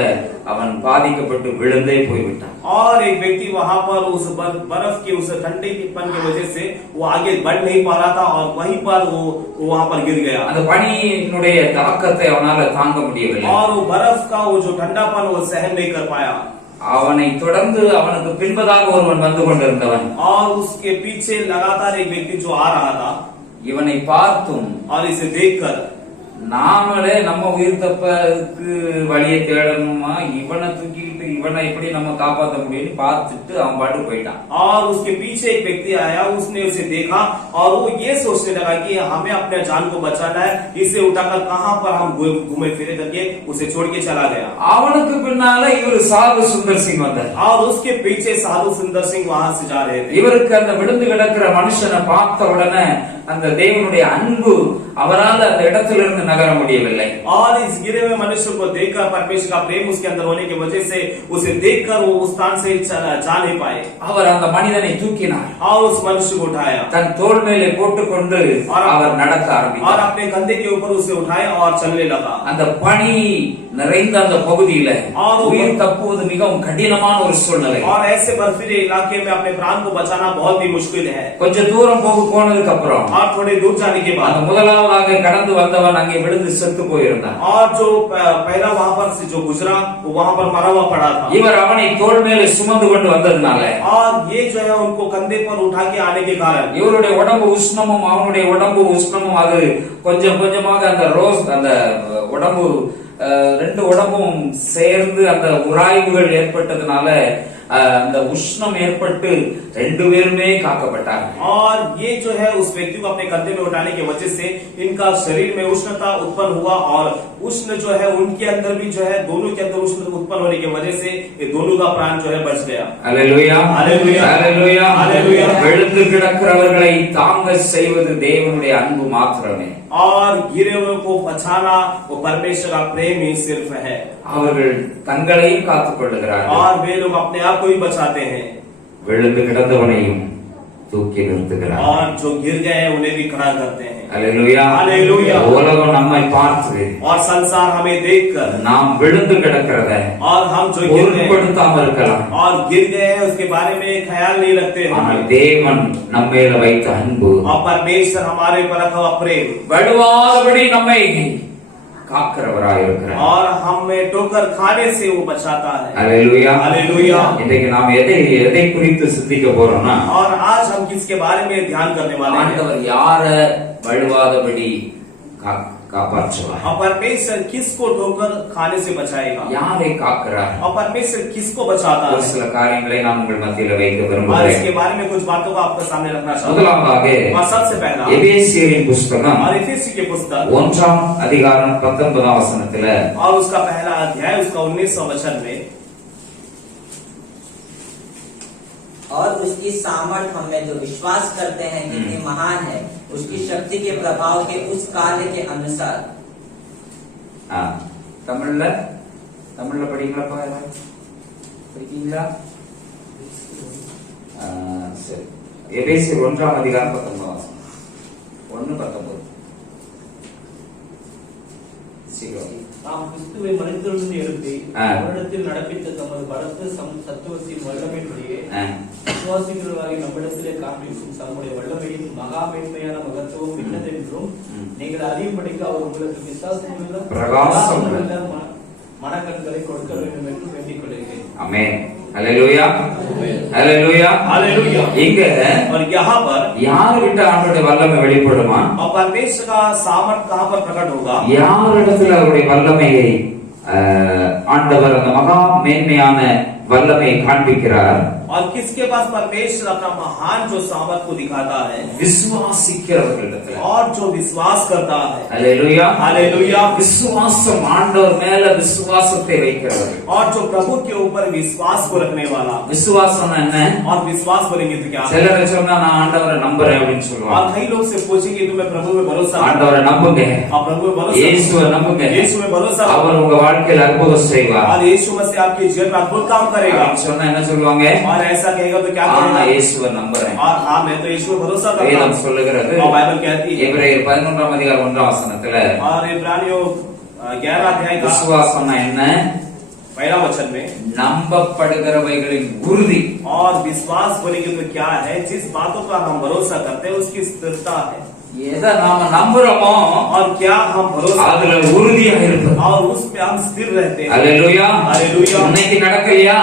அவன் பாதிக்கப்பட்டு விழுந்தே போய்விட்டான். और एक व्यक्ति वहां पर उस बर्फ के उस ठंडेपन की वजह से वो आगे बढ़ नहीं पा रहा था और वहीं पर वो वहां पर गिर गया। அந்த பனியினுடைய தாக்கத்தை அவனால தாங்க முடியவில்லை. और वो बर्फ का वो जो ठंडापन वो सहन नहीं कर पाया। அவனை தொடர்ந்து அவனுக்கு பின்பதாக ஒருவன் வந்து கொண்டிருந்தவன் और उसके पीछे लगातार एक व्यक्ति जो आ रहा था இவனை பார்த்தும் और इसे देखकर நாமளே நம்ம உயிர் தப்பதுக்கு வழியை தேடணுமா இவனை தூக்கிட்டு இவனை எப்படி நம்ம காப்பாற்ற முடியும்னு பார்த்துட்டு அவன் பாட்டு போயிட்டான். और उसके पीछे एक व्यक्ति आया उसने उसे देखा और वो ये सोचने लगा कि हमें अपने जान को बचाना है इसे उठाकर कहां पर हम घूमे फिरे करके उसे छोड़ के चला गया। அவனுக்கு பின்னால இவர் சாது சுந்தர் சிங் வந்தார். और उसके पीछे साधु सुंदर सिंह वहां से जा रहे थे। இவருக்கு அந்த விழுந்து கிடக்கிற மனுஷனை பார்த்த உடனே அந்த தேவனுடைய அன்பு அவரால் அந்த இடத்திலிருந்து நகர முடியவில்லை. और इस गिरे हुए मनुष्य को देखकर परमेश्वर का प्रेम उसके अंदर होने की वजह से उसे देखकर वो उस स्थान से जा नहीं पाए। அவர் அந்த மனிதனை தூக்கினார். और उस मनुष्य को उठाया தன் தோள் மேலே போட்டுக்கொண்டு அவர் நடக்க और ஆரம்பித்தார். अपने कंधे के ऊपर उसे उठाया और चलने लगा। அந்த பனி நிறைந்த அந்த பகுதியில और உயிர் தப்புவது மிகவும் கடினமான ஒரு சூழ்நிலை. और ऐसे बर्फीले इलाके में अपने प्राण को बचाना बहुत ही मुश्किल है। கொஞ்சம் தூரம் போனதுக்கு அப்புறம் और थोड़े दूर जाने के बाद அந்த முதலாவதாக கடந்து வந்தவன் அங்கே விழுந்து செத்து போயிருந்தான். और जो पहला वहां पर से जो गुजरा वो वहां पर मरा हुआ पड़ा था। இவர் அவனை தோள் மேலே சுமந்து கொண்டு வந்ததுனால और ये जो है उनको कंधे पर उठा के आने के कारण இவருடைய உடம்பு உஷ்ணமும் அவனுடைய உடம்பு உஷ்ணமும் அது கொஞ்சம் கொஞ்சமாக அந்த அந்த உடம்பு ரெண்டு உடம்பும் சேர்ந்து அந்த உராய்வுகள் ஏற்பட்டதுனால அந்த உஷ்ணம் ஏற்பட்டு ரெண்டு பேருமே காக்கப்பட்டாங்க. और ये जो है उस व्यक्ति को अपने कंधे में उठाने की वजह से इनका शरीर में उष्णता उत्पन्न हुआ और उष्ण जो है उनके अंदर भी जो है दोनों के अंदर उष्ण उत्पन्न होने की वजह से ये दोनों का प्राण जो है बच गया। Hallelujah hallelujah hallelujah hallelujah. விழுந்து கிடக்கிறவர்களை தாங்க செய்வது தேவனுடைய அன்பு மாத்திரமே. और गिरे हुए को बचाना वो परमेश्वर का प्रेम ही सिर्फ है। அவர்கள் தங்களையும் காத்துக் கொள்ளுகிறார்கள். और वे लोग अपने आप को ही बचाते हैं விழுந்து கிடந்தவனையும் தூக்கி நிறுத்துகிறார். और जो गिर गए हैं उन्हें भी खड़ा करते हैं। Hallelujah hallelujah. உலகம் நம்மை பார்த்து और संसार हमें देखकर நாம் விழுந்து கிடக்கிறத और हम जो गिर गए பொருட்படுத்தாமல் இருக்கலாம். और गिर गए हैं उसके बारे में ख्याल नहीं रखते ஆனால் தேவன் நம்மேல வைத்த அன்பு और परमेश्वर हमारे पर रखा हुआ प्रेम வலுவாதபடி நம்மை காக்கிறவராய் இருக்கிறார். और हमें ठोकर खाने से वो बचाता है. Hallelujah hallelujah. இன்றைக்கு நாம் எதை குறித்து சிந்திக்க போறோம்னா, और आज हम किसके बारे में ध्यान करने वाले हैं? ஆண்டவர் யார வழுவாதபடி காப்பாற்றுவார். और परमेश्वर किसको ठोकर खाने से बचाएगा? யாரை காக்கிறார்? और परमेश्वर किसको बचाता ஒரு है? சில காரியங்களை நான் உங்கள் மத்தியில வைக்க और விரும்புகிறேன். इसके बारे में कुछ बातों को आपके सामने रखना चाहता हूं. முதலாவதாக और सबसे पहला எபேசியரின் புஸ்தகம் और इफिसी के पुस्तक 1ஆம் அதிகாரம் 19ஆம் வசனத்துல, और उसका पहला अध्याय उसका 19वां वचन में, और उसकी सामर्थ हमें जो विश्वास करते हैं कितनी महान है, उसकी शक्ति के प्रभाव के उस कार्य के अनुसार. தமிழ்ல படிங்களா? படிக்கீங்களா? சரி. எபேசியர் 1ஆம் அதிகாரம் 19ஆம் வசனம். 1:19. சீக்கிரம். நாம் கிறிஸ்துவை மனிதரிலிருந்து எழுப்பி அவரிடத்தில் நடப்பித்த தமது பலத்த சத்துவத்தின் வல்லமையின்படியே விசுவாசிக்கிறவராகிய நம்மிடத்திலே காண்பிக்கும் தம்முடைய வல்லமையின் மகா மேன்மையான மகத்துவம் என்னதென்றும் நீங்கள் அறியும்படிக்கு அவர் உங்களுக்கு விசுவாசமுள்ள பிரகாசமுள்ள மனக்கண்களை கொடுக்க வேண்டும் என்று வேண்டிக் கொள்கிறேன். ஆமென். ஹalleluya. ஹalleluya. हालेलुया. இங்க और यहाँ पर யார்கிட்ட ஆண்டவருடைய வல்லமை வெளிப்படுமா? और परमेश्वर का सामर्थ कहाँ पर प्रकट होगा? யாரிடத்துல அவருடைய வல்லமையை ஆண்டவர் அந்த மகா மேன்மையான வல்லமையை காண்பிக்கிறார்? और किसके पास परमेश्वर अपना महान जो सामर्थ को दिखाता है? விசுவாசிக்கிறவர்களிடத்துல. और जो विश्वास करता है. ஹalleluya. हालेलुया. விசுவாசம், ஆண்டவர் மேல விசுவாசத்தை வைக்கிறவர். और जो प्रभु के ऊपर विश्वास को रखने वाला. விசுவாசம் என்ன? और विश्वास बोलेंगे तो क्या? சிலர் சொன்னா நான் ஆண்டவரை நம்புறேன் அப்படின்னு சொல்லுவாங்க. और कई लोग से पूछेंगे तुम्हें प्रभु में भरोसा? ஆண்டவரை நம்புங்க. आप प्रभु में भरोसा? இயேசுவை நம்புங்க. यीशु में भरोसा. அவர் உங்க வாழ்க்கையில அற்புதம் செய்வார். और यीशु मसीह आपके जीवन में अद्भुत काम करेगा. சொன்னா என்ன சொல்லுவாங்க? और ऐसा कहेगा तो क्या நான் कहेगा? இயேசுவை நம்புறேன். और हाँ मैं तो यीशु में भरोसा करता வேதம் हूँ. சொல்லுகிறது. और बाइबल कहती है. எபிரேயர் 11ஆம் அதிகாரம் 1ஆம் வசனத்துல, और इब्रानियों 11 अध्याय का விசுவாசம்னா என்ன? पहला वचन में, நம்பப்படுகிறவைகளின் உறுதி. और विश्वास बोलेंगे तो क्या है? जिस बातों का हम भरोसा करते हैं उसकी स्थिरता है. எதை நாம நம்புறோமோ और क्या हम भरोसा அதுல உறுதியா இருப்போம். और उस पे हम स्थिर रहते हैं. அல்லேலூயா. हालेलुया. இன்னைக்கு நடக்கலையா?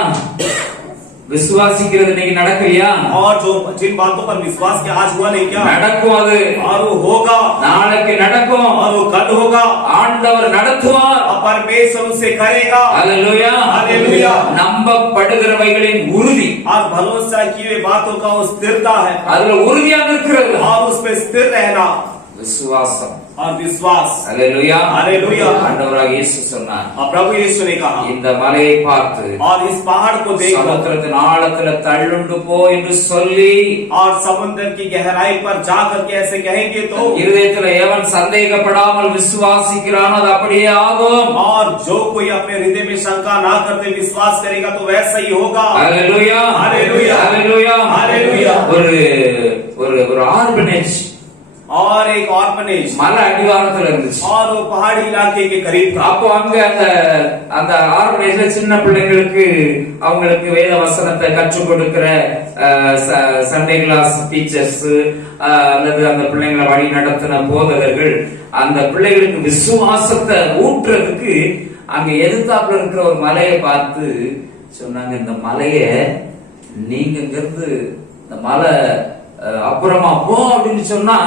விசுவாசிக்கிறது இன்னைக்கு நடக்கலையா? और जो जिन बातों पर विश्वास किया आज हुआ नहीं क्या? நடக்கும். அது और वो होगा. நாளைக்கு நடக்கும். और वो कल होगा. ஆண்டவர் நடத்துவார். और परमेश्वर उसे करेगा. அல்லேலூயா. हालेलुया. நம்பப்படுகிறவைகளின் உறுதி. और भरोसा की हुई बातों का वो स्थिरता है. அதுல உறுதியாக இருக்கிறது. और उस पे स्थिर रहना. விசுவாசம். और विश्वास. அல்லேலூயா. हालेलुया. ஆண்டவராகிய இயேசு சொன்னார், और प्रभु यीशु ने कहा, இந்த மலையை பார்த்து और इस पहाड़ को देखकर சமுத்திரத்தின் ஆழத்துல தள்ளுண்டு போ என்று சொல்லி, और समुद्र की गहराई पर जा करके ऐसे कहेंगे तो இருதயத்துல எவன் சந்தேகப்படாமல் விசுவாசிக்கிறானோ அது அப்படியே ஆகும். और जो कोई अपने हृदय में शंका ना करते विश्वास करेगा तो वैसा ही होगा. அல்லேலூயா. हालेलुया. அல்லேலூயா. हालेलुया. ஒரு ஆர்பனேஜ், और एक ऑर्फनेज மலை அடிவாரத்துல இருந்துச்சு. और वो पहाड़ी इलाके के करीब था. அப்போ அங்க அந்த ஆர்பனேஜ்ல சின்ன பிள்ளைங்களுக்கு அவங்களுக்கு வேத வசனத்தை கற்றுக் கொடுக்கிற சண்டே கிளாஸ் டீச்சர்ஸ் அல்லது அந்த பிள்ளைங்களை வழி நடத்தின போதகர்கள் அந்த பிள்ளைகளுக்கு விசுவாசத்தை ஊற்றுறதுக்கு அங்க எதிர்த்தாப்புல இருக்கிற ஒரு மலையை பார்த்து சொன்னாங்க, இந்த மலைய நீங்க இங்கிருந்து இந்த மலை அப்புறமா போ அப்படின்னு சொன்னா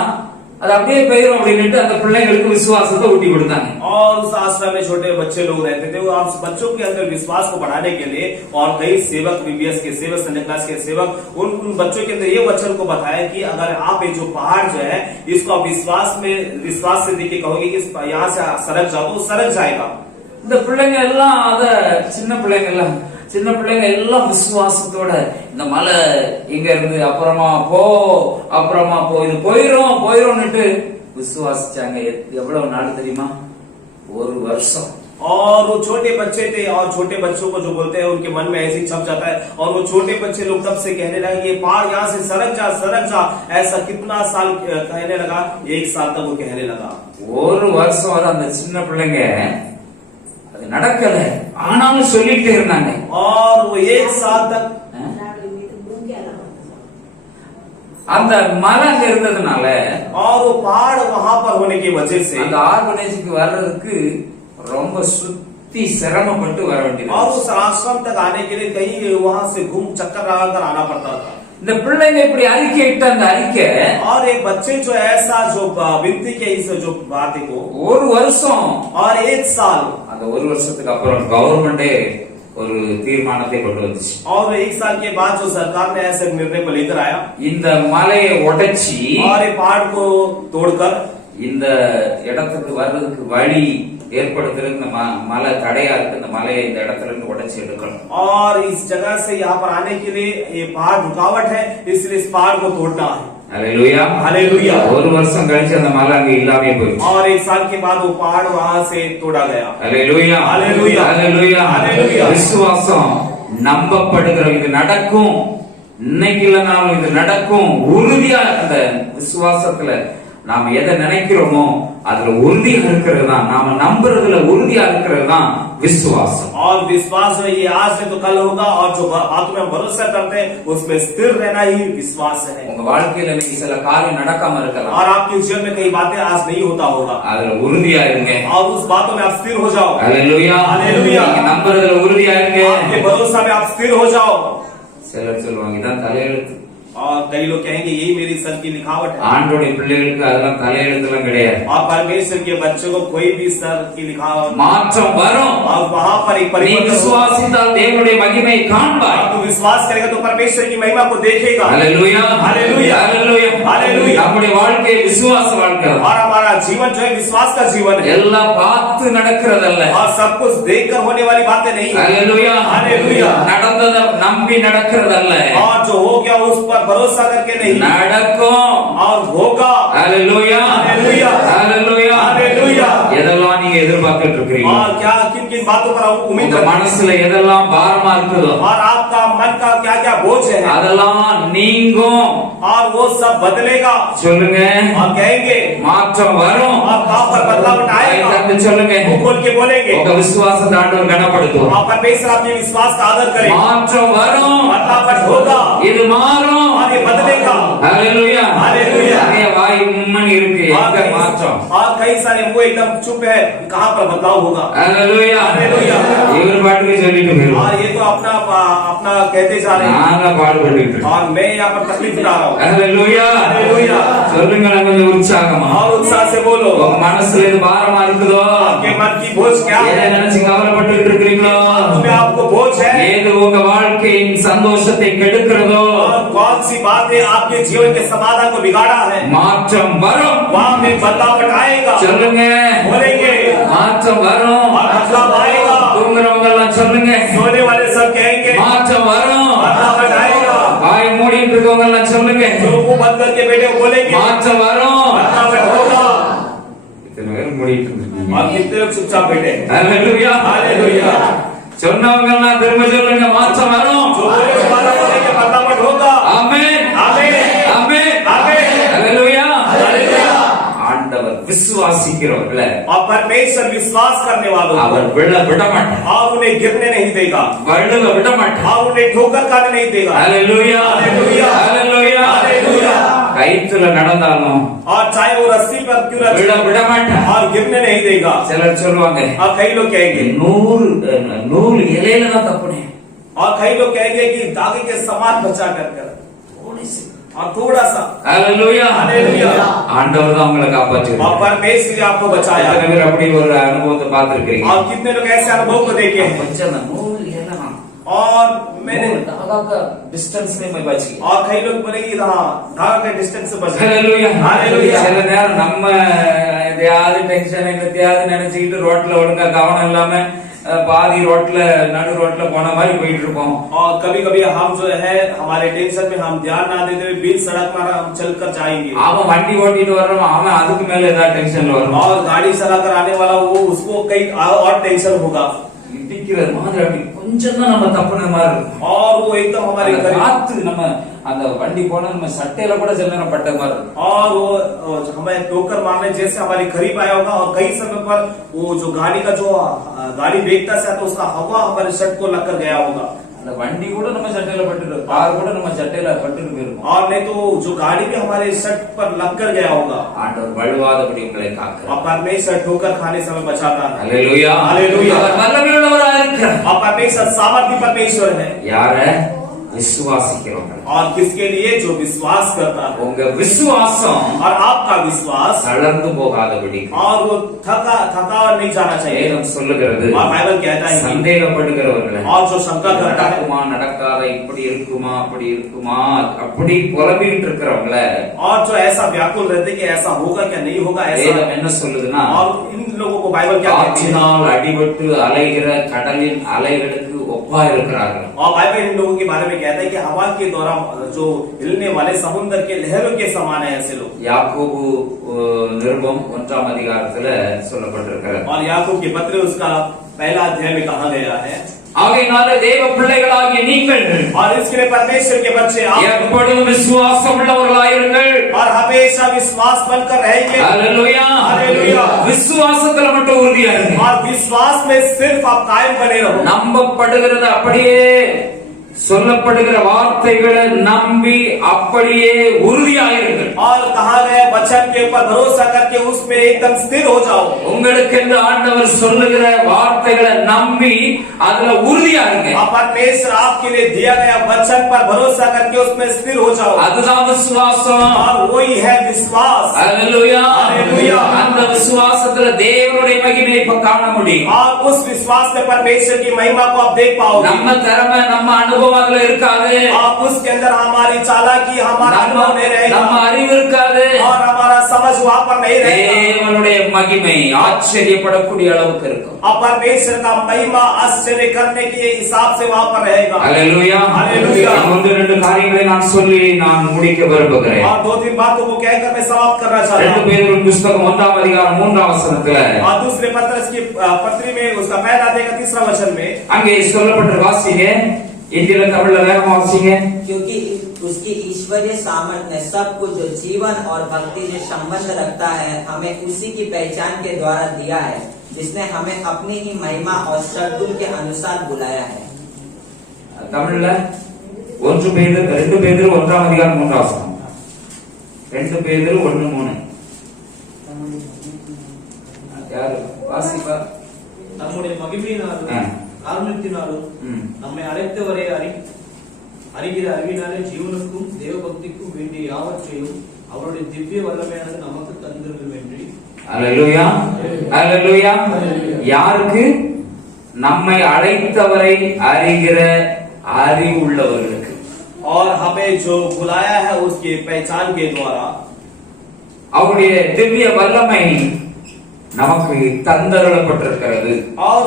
அது அப்படியே பெயரும் அப்படின்னு அந்த பிள்ளைங்களுக்கு விசுவாசத்தை ஊட்டி கொடுத்தாங்க. और उस आश्रम में छोटे बच्चे लोग रहते थे. वो आप बच्चों के अंदर विश्वास को बढ़ाने के लिए और कई सेवक बीबीएस के सेवक संडे क्लास के सेवक उन बच्चों के अंदर ये वचन को बताया कि अगर आप ये जो पहाड़ जो है इसको आप विश्वास से देखिए कहोगे कि यहाँ से सरक जाओ तो सरक जाएगा. இந்த பிள்ளைங்க எல்லாம் சின்ன பிள்ளைங்க எல்லாம் விசுவாசத்தோட இந்த மலை இங்க இருந்து அப்புறமா போ இது போயிரும்னுட்டு விசுவாசிச்சாங்க. எவ்வளவு நாள் தெரியுமா? ஒரு வருஷம். और वो छोटे बच्चे थे और छोटे बच्चों को जो बोलते हैं उनके मन में ऐसे ही छप जाता है. और वो छोटे बच्चे लोग तब से कहने लगे ये पहाड़ यहाँ से सरक जा. ऐसा कितना साल कहने लगा? 1 साल तक वो कहने लगा. ஒரு வருஷம் வரை அந்த சின்ன பிள்ளைங்க அது நடக்கல, ஆனாலும் சொல்லிட்டே இருந்தாங்க. और वो 1 साल तक அந்த மலை அங்க இருந்ததுனால और वो पहाड़ वहां पर होने की वजह से அந்த ஆர்பனேஜுக்கு வர்றதுக்கு ரொம்ப சுத்தி சிரமப்பட்டு வர வேண்டியது. और उस आश्रम तक आने के लिए कहीं वहां से घूम चक्कर लगाकर आना पड़ता था। இந்த பிள்ளைங்க இப்படி அறிக்கை இட்ட அந்த அறிக்கை और एक बच्चे जो ऐसा जो विनती के इस जो बातें को ஒரு வருஷம் और एक साल அந்த ஒரு வருஷத்துக்கு அப்புறம் கவர்மெண்டே ஒரு தீர்மானத்தை கொண்டு வந்துச்சு. और एक साल के बाद जो सरकार ने ऐसे निर्णय को लेकर आया இந்த மலையை உடைச்சி और ये पहाड़ को तोड़कर இந்த இடத்துக்கு வர்றதுக்கு வழி ஏற்படுத்துறது இந்த மலை தடையா இருக்கு. இந்த மலையை இந்த இடத்துல இருந்து உடைச்சு எடுக்கணும். और इस जगह से यहाँ पर आने के लिए ये पहाड़ रुकावट है, इसलिए इस पहाड़ को तोड़ना है। ஹல்லேலூயா हालेलुया। ஒரு வருஷம் கழிச்சு அந்த மலை அங்க இல்லாம போயிடுச்சு. और एक साल के बाद वो पहाड़ वहां से तोड़ा गया। ஹல்லேலூயா ஹல்லேலூயா ஹல்லேலூயா ஹல்லேலூயா। விசுவாசம் நம்பப்படுகிற இது நடக்கும், இன்னைக்கு இல்லைனாலும் இது நடக்கும். உறுதியா அந்த விசுவாசத்துல நாம எதை நினைக்கிறோமோ அதுல உறுதியா இருக்கிறது தான், நாம நம்புறதுல உறுதியா இருக்கிறது தான் விசுவாசம். और विश्वास में ये आज है तो कल होगा, और जो बातों में भरोसा करते हैं उसमें स्थिर रहना ही विश्वास है। உங்க வாழ்க்கையில இன்னைக்கு சில காரியம் நடக்காம இருக்கலாம், और आपके जीवन में कई बातें आज नहीं होता होगा, அதுல உறுதியா இருங்க. और उस बातों में आप स्थिर हो जाओ। ஹல்லேலூயா ஹல்லேலூயா। நீங்க நம்புறதுல உறுதியா இருங்க. आपके भरोसा में आप स्थिर हो जाओ। சிலர் சொல்லுவாங்க இதான் தலையெழுத்து. और कई लोग कहेंगे यही मेरी सर की लिखावट है। ஆண்டோடைய பிள்ளைகளுக்கு அதெல்லாம் தலையெழுத்துலாம் கிடையாது. और परमेश्वर के बच्चों को कोई भी सर की लिखावट, மாற்றம் வரும். और वहां पर एक நீ परिवर्तन होगा। விசுவாசித்தால் தேவனுடைய மகிமை காண்பாய். आप विश्वास करेगा तो परमेश्वर की महिमा को देखेगा। ஹல்லேலூயா ஹல்லேலூயா ஹல்லேலூயா ஹல்லேலூயா। நம்முடைய வாழ்க்கை விசுவாச வாழ்க்கை. और हमारा जीवन जो है विश्वास का जीवन है, எல்லாம் பார்த்து நடக்கிறதல்ல. और सब कुछ देखकर होने वाली बातें नहीं है। ஹல்லேலூயா ஹல்லேலூயா। நடந்ததை நம்பி நடக்கிறதல்ல, और जो हो गया उस पर भरोसा करके नहीं, நடக்கும். और होगा। ஹல்லேலூயா ஹல்லேலூயா ஹல்லேலூயா ஹல்லேலூயா। எதெல்லாம் நீங்க எதிர்பார்த்துட்டு இருக்கீங்க, और क्या किन किन बातों पर आप उम्मीद உங்க करते हैं, மனசுல எதெல்லாம் பாரமா இருக்குதோ और आपका मन का क्या क्या बोझ है, அதெல்லாம் நீங்கும். और वो सब बदलेगा। சொல்லுங்க और कहेंगे மாற்றம் வரும். और कहां पर बदलाव आएगा, கை சொல்லுங்க वो खोल के बोलेंगे। உங்க விசுவாசத்தை ஆண்டவர் கனப்படுத்தும். और परमेश्वर आपके विश्वास का आदर करे, மாற்றம் வரும். बदलाव होगा, இது மாறும். और ये बदलेगा। ஹல்லேலூயா ஹல்லேலூயா। நிறைய வாய் உம்மன் இருக்கு, எங்க மாற்றம்? और कई सारे मुंह एकदम चुप है, कहां पर बदलाव होगा। ஹல்லேலூயா ஹல்லேலூயா। இவர் பாட்டுக்கு சொல்லிட்டு போயிடும், और ये तो अपना अपना कहते जा रहे हैं, நாங்க பாடுபட்டு. और मैं यहाँ पर तकलीफ उठा रहा हूँ। ஹல்லேலூயா ஹல்லேலூயா। சொல்லுங்க கொஞ்சம் உற்சாகமா. और उत्साह से बोलो। உங்க மனசுல எது பாரமா இருக்குதோ, आपके मन की बोझ क्या எதை है, நினைச்சு கவலைப்பட்டு இருக்கிறீங்களோ, उसमें आपको बोझ है, ஏது உங்க வாழ்க்கையின் சந்தோஷத்தை கெடுக்கிறதோ, और कौन सी बातें आपके जीवन के समाधान को बिगाड़ा है, மாற்றம் வரும். वहां में बदलाव आएगा। சொல்லுங்க बोलेंगे மாற்றம் வரும். और बदलाव आएगा। தூங்குறவங்க எல்லாம் சொல்லுங்க सोने वाले सब कहेंगे மாற்றம் வரும். बदलाव आएगा। வாய் மூடிட்டு இருக்கவங்க எல்லாம் சொல்லுங்க जो मुंह बंद करके बैठे वो बोलेंगे மாற்றம் வரும். बदलाव होगा। இத்தனை பேர் மூடிட்டு இருக்கீங்க. और कितने लोग चुपचाप बैठे, ஹல்லேலூயா हालेलुया। சொன்னவங்க எல்லாம் திரும்ப சொல்லுங்க மாற்றம் வரும். जो बोले वाला बोलेंगे बदलाव होगा। ஆமென் आमीन ஆமென் आमीन ஹல்லேலூயா हालेलुया। ஆண்டவர் விசுவாசிக்கிறவர்கள और परमेश्वर विश्वास करने वालों को அவர் விழ விட மாட்டார், और उन्हें गिरने नहीं देगा, வழுவ விட மாட்டார். और उन्हें ठोकर खाने नहीं देगा। ஹல்லேலூயா हालेलुया ஹல்லேலூயா हालेलूया। கைத்துல நடந்தாலும் और चाहे वो रस्सी पर क्यों न விழ விட மாட்டார். और गिरने नहीं देगा। சிலர் சொல்லுவாங்க और कई लोग कहेंगे, நூல் இலையில தான் தப்புனே, और कई लोग कहेंगे कि धागे के समान बचा कर थोड़ी सी। और थोड़ा सा। ஹல்லேலூயா हालेलुया। ஆண்டவர் தான் உங்களை காப்பாற்றுவார். और परमेश्वर ने आपको बचाया। எத்தனை பேர் அப்படி ஒரு அனுபவத்தை பார்த்திருக்கீங்க? और कितने लोग ऐसे अनुभव को देखे हैं। கொஞ்சம் அந்த நூல் இலைனா और मैंने தாகா டிஸ்டன்ஸ் में मैं बची. और कई लोग बोलेंगे हाँ धागा के डिस्टेंस से बचा। ஹல்லேலூயா हालेलुया। சில நேரம் நம்ம எதையாவது டென்ஷன் எதையாவது நினைச்சுக்கிட்டு ரோட்ல ஒழுங்கா கவனம் இல்லாம பாதி ரோட்ல நடு ரோட்ல போன மாதிரி போயிட்டு இருப்போம். और कभी कभी हम जो है हमारे टेंशन में हम ध्यान ना देते हुए बीच सड़क पर हम चलकर जाएंगे, அவன் வண்டி ஓட்டிட்டு வர்றவன் அவன் அதுக்கு மேல ஏதாவது டென்ஷன்ல வரும். और गाड़ी चलाकर आने वाला वो उसको कई और टेंशन होगा, இடிக்கிறது மாதிரி அப்படி கொஞ்சம் தான் நம்ம தப்புன மாதிரி இருக்கும். और वो एकदम हमारे அந்த करीब, காத்து நம்ம அந்த வண்டி போனா நம்ம சட்டையில கூட சில நேரம் பட்ட மாதிரி இருக்கும். और वो हमें ठोकर मारने जैसे हमारे करीब आया होगा, और कई समय पर वो जो गाड़ी का जो गाड़ी बेचता से तो उसका हवा हमारे शर्ट को लगकर गया होगा। அந்த வண்டி கூட நம்ம சட்டையில பட்டு, கார் கூட நம்ம சட்டையில பட்டு போயிருக்கோம். और नहीं तो जो गाड़ी भी हमारे शर्ट पर लग कर गया होगा। ஆண்டவர் வழுவாதபடி உங்களை காக்கிறார். और परमेश्वर ठोकर खाने से हमें बचाता है। ஹல்லேலூயா. ஹல்லேலூயா. அவர் வல்லமையுள்ளவராக இருக்கிறார். और परमेश्वर सामर्थ्य परमेश्वर है। யார விசுவாசிக்கிறவங்க. और किसके लिए? जो विश्वास करता है। உங்க விசுவாசம் और आपका विश्वास தளர்ந்து போகாதபடி और वो थका नहीं जाना चाहिए। வேதம் சொல்லுகிறது. और बाइबल कहता है कि சந்தேகப்படுகிறவர்கள் और जो शंका करता है நடக்குமா நடக்காத, இப்படி இருக்குமா அப்படி இருக்குமா அப்படி புலம்பிட்டு இருக்கிறவங்கள और जो ऐसा व्याकुल रहते कि ऐसा होगा क्या नहीं होगा ऐसा, வேதம் என்ன சொல்லுதுன்னா, और इन लोगों को बाइबल क्या कहती है? காற்றினால் அடிபட்டு அலைகிற கடலின் அலைகளுக்கு ஒப்பா இருக்கிறார்கள். और बाइबल इन लोगों के बारे में कहता है कि हवा के द्वारा जो हिलने वाले समुद्र के लहरों के समान है ऐसे लोग। யாக்கோபு நிருபம் 1ஆம் அதிகாரத்துல சொல்லப்பட்டிருக்கிறது. और याकूब के पत्र उसका पहला अध्याय में कहा गया है, ஆகையினால தேவ பிள்ளைகளாகிய நீங்கள் और इसके लिए परमेश्वर के बच्चे आप எப்பொழுதும் விசுவாசம் உள்ளவர்களாயிருங்கள். और हमेशा विश्वास बनकर रहेंगे। ஹல்லேலூயா. ஹல்லேலூயா. விசுவாசத்துல மட்டும் உறுதியா இருங்க. और विश्वास में सिर्फ आप कायम बने रहो। நம்பப்படுகிறது அப்படியே சொல்லப்படுகிற வார்த்தைகளை நம்பி அப்படியே உறுதியாயிருங்கள். और कहा गया वचन के ऊपर भरोसा करके उसमें एकदम स्थिर हो जाओ। உங்களுக்கு என்று ஆண்டவர் சொல்லுகிற வார்த்தைகளை நம்பி அதுல உறுதியா இருங்க. परमेश्वर आपके लिए दिया गया वचन पर भरोसा करके उसमें स्थिर हो जाओ। அதுதான் விசுவாசம். और वही है विश्वास। ஹல்லேலூயா. ஹல்லேலூயா. அந்த விசுவாசத்துல தேவனுடைய மகிமையை இப்ப காண முடியும். और उस विश्वास में परमेश्वर की महिमा को आप देख पाओगे। நம்ம திறமை நம்ம அனுபவம் அதுல இருக்காது. आप उसके अंदर हमारी चालाकी हमारा अनुभव नहीं रहेगा நம்ம அறிவு இருக்காது. और हमारा समझ वहाँ पर नहीं रहेगा। தேவனுடைய மகிமை ஆச்சரியப்படக்கூடிய அளவுக்கு இருக்கும். और परमेश्वर का महिमा आश्चर्य करने के हिसाब से वहाँ पर रहेगा। ஹல்லேலூயா. ஹல்லேலூயா. ஒன்று ரெண்டு காரியங்களை நான் சொல்லி நான் முடிக்க விரும்புகிறேன். और दो तीन बातों को कहकर मैं समाप्त करना चाहता 2 हूँ। பேதுரு புத்தகம் 1ஆம் அதிகாரம் 3ஆம் வசனத்துல और दूसरे पत्र की पत्री में उसका पहला अध्याय का 3रा वचन में அங்கே சொல்லப்பட்ட வாசிங்க, இந்தியில தமிழ்ல வேகமா வாசிங்க. क्योंकि उसकी ईश्वरीय सामर्थ्य ने सब कुछ जो जीवन और भक्ति से संबंध रखता है हमें उसी की पहचान के द्वारा दिया है, जिसने हमें अपनी ही महिमा और सद्गुण के अनुसार बुलाया है। தமிழ்ல 2 பேதுரு 1ஆம் அதிகாரம் 3ஆம் வசனம். 2 பேதுரு 1:3. யாரு வாசிப்பா? நம்முடைய மகிமையினாலும் காரணத்தினாலும் நம்மை அழைத்தவரை அறிகிற அறிவினாலே ஜீவனுக்கும் தேவ பக்திக்கும் வேண்டிய யாவற்றையும் அவருடைய திவ்ய வல்லமையானது நமக்கு தந்திருக்கும் என்று. அல்லேலூயா. அல்லேலூயா. யாருக்கு? நம்மை அழைத்தவரை அறிகிற அறிவுள்ளவர்களுக்கு. और हमें जो बुलाया है उसकी पहचान के द्वारा அவருடைய திவ்ய வல்லமை நமக்கு தந்தருளப்பட்டிருக்கிறது. और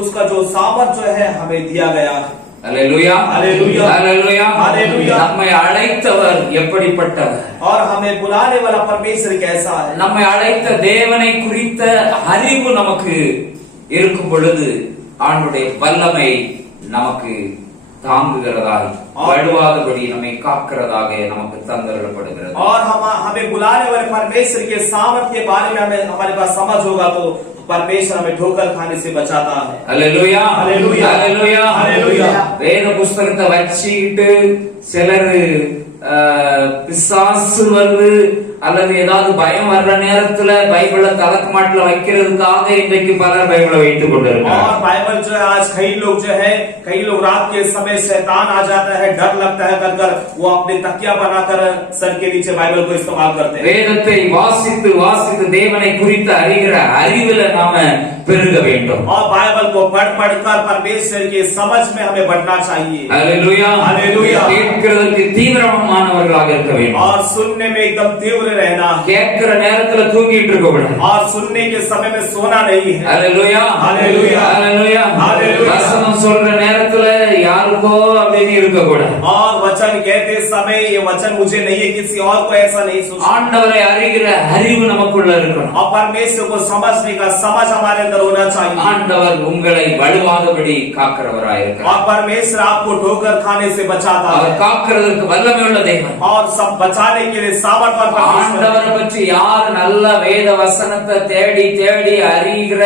उसका जो सामर्थ्य जो है हमें दिया गया है। அல்லேலூயா. அல்லேலூயா. அல்லேலூயா. அல்லேலூயா. நம்மை அழைத்தவர் எப்படிப்பட்டவர்? और हमें बुलाने वाला परमेश्वर कैसा है? நம்மை அழைத்த தேவனை குறித்த அறிவு நமக்கு இருக்கும் பொழுது ஆண்டவருடைய வல்லமை நமக்கு தாங்குகிறதாக, வழுவாதபடி நம்மை காக்கிறதாக நமக்கு தந்தருளப்படுகிறது. और हमें बुलाने वाले परमेश्वर के सामर्थ्य के बारे में हमारे पास समझ होगा तो परमेश्वर हमें ठोकर खाने से बचाता है। அல்லேலூயா. அல்லேலூயா. அல்லேலூயா. அல்லேலூயா. வேத புஸ்தகத்தை வச்சிட்டு சிலர் பிசாசு வருது அல்லது ஏதாவது பயம் வர்ற நேரத்துல பைபிள தலக்கு மாட்டுல வைக்கிறதுக்காக இன்றைக்கு பலர் பைபிளை வைத்துக் கொண்டிருக்கிறார். और बाइबल जो है आज कई लोग रात के समय शैतान आ जाता है, डर लगता है कर वो अपने तकिया बनाकर सर के नीचे बाइबल को इस्तेमाल करते हैं। வேதத்தை வாசித்து வாசித்து தேவனை குறித்து அறிகிற அறிவுல நாம பெருக வேண்டும். और बाइबल को पढ़ कर परमेश्वर की समझ में हमें बढ़ना चाहिए। அல்லேலூயா. அல்லேலூயா. கேட்கிறதுக்கு தீவிரமானவர்களாக இருக்க வேண்டும். और सुनने में एकदम तीव्र रहना, கேட்கிற நேரத்துல தூங்கிட்டு இருக்க கூடாது. और सुनने के समय में सोना नहीं है। அல்லேலூயா. அல்லேலூயா. அல்லேலூயா. அல்லேலூயா. வசனம் சொல்ற நேரத்துல யாருக்கோ அப்படின்னு இருக்க கூடாது. और वचन कहते समय ये वचन मुझे नहीं है, किसी और को ऐसा नहीं सोचना। ஆண்டவரை அறிகிற அறிவு நமக்குள்ள இருக்கணும். और परमेश्वर को समझने का समझ हमारे अंदर होना चाहिए। ஆண்டவர் உங்களை வழுவாதபடி காக்கிறவராயிருக்கிறார். और परमेश्वर आपको ठोकर खाने से बचाता அவர் है காக்கிறதுக்கு வல்லமை உள்ள தேவன். और सब बचाने के लिए सामर्थ्य परमेश्वर। ஆண்டவரை பற்றி யார் நல்ல வேத வசனத்தை தேடி தேடி அறிகிற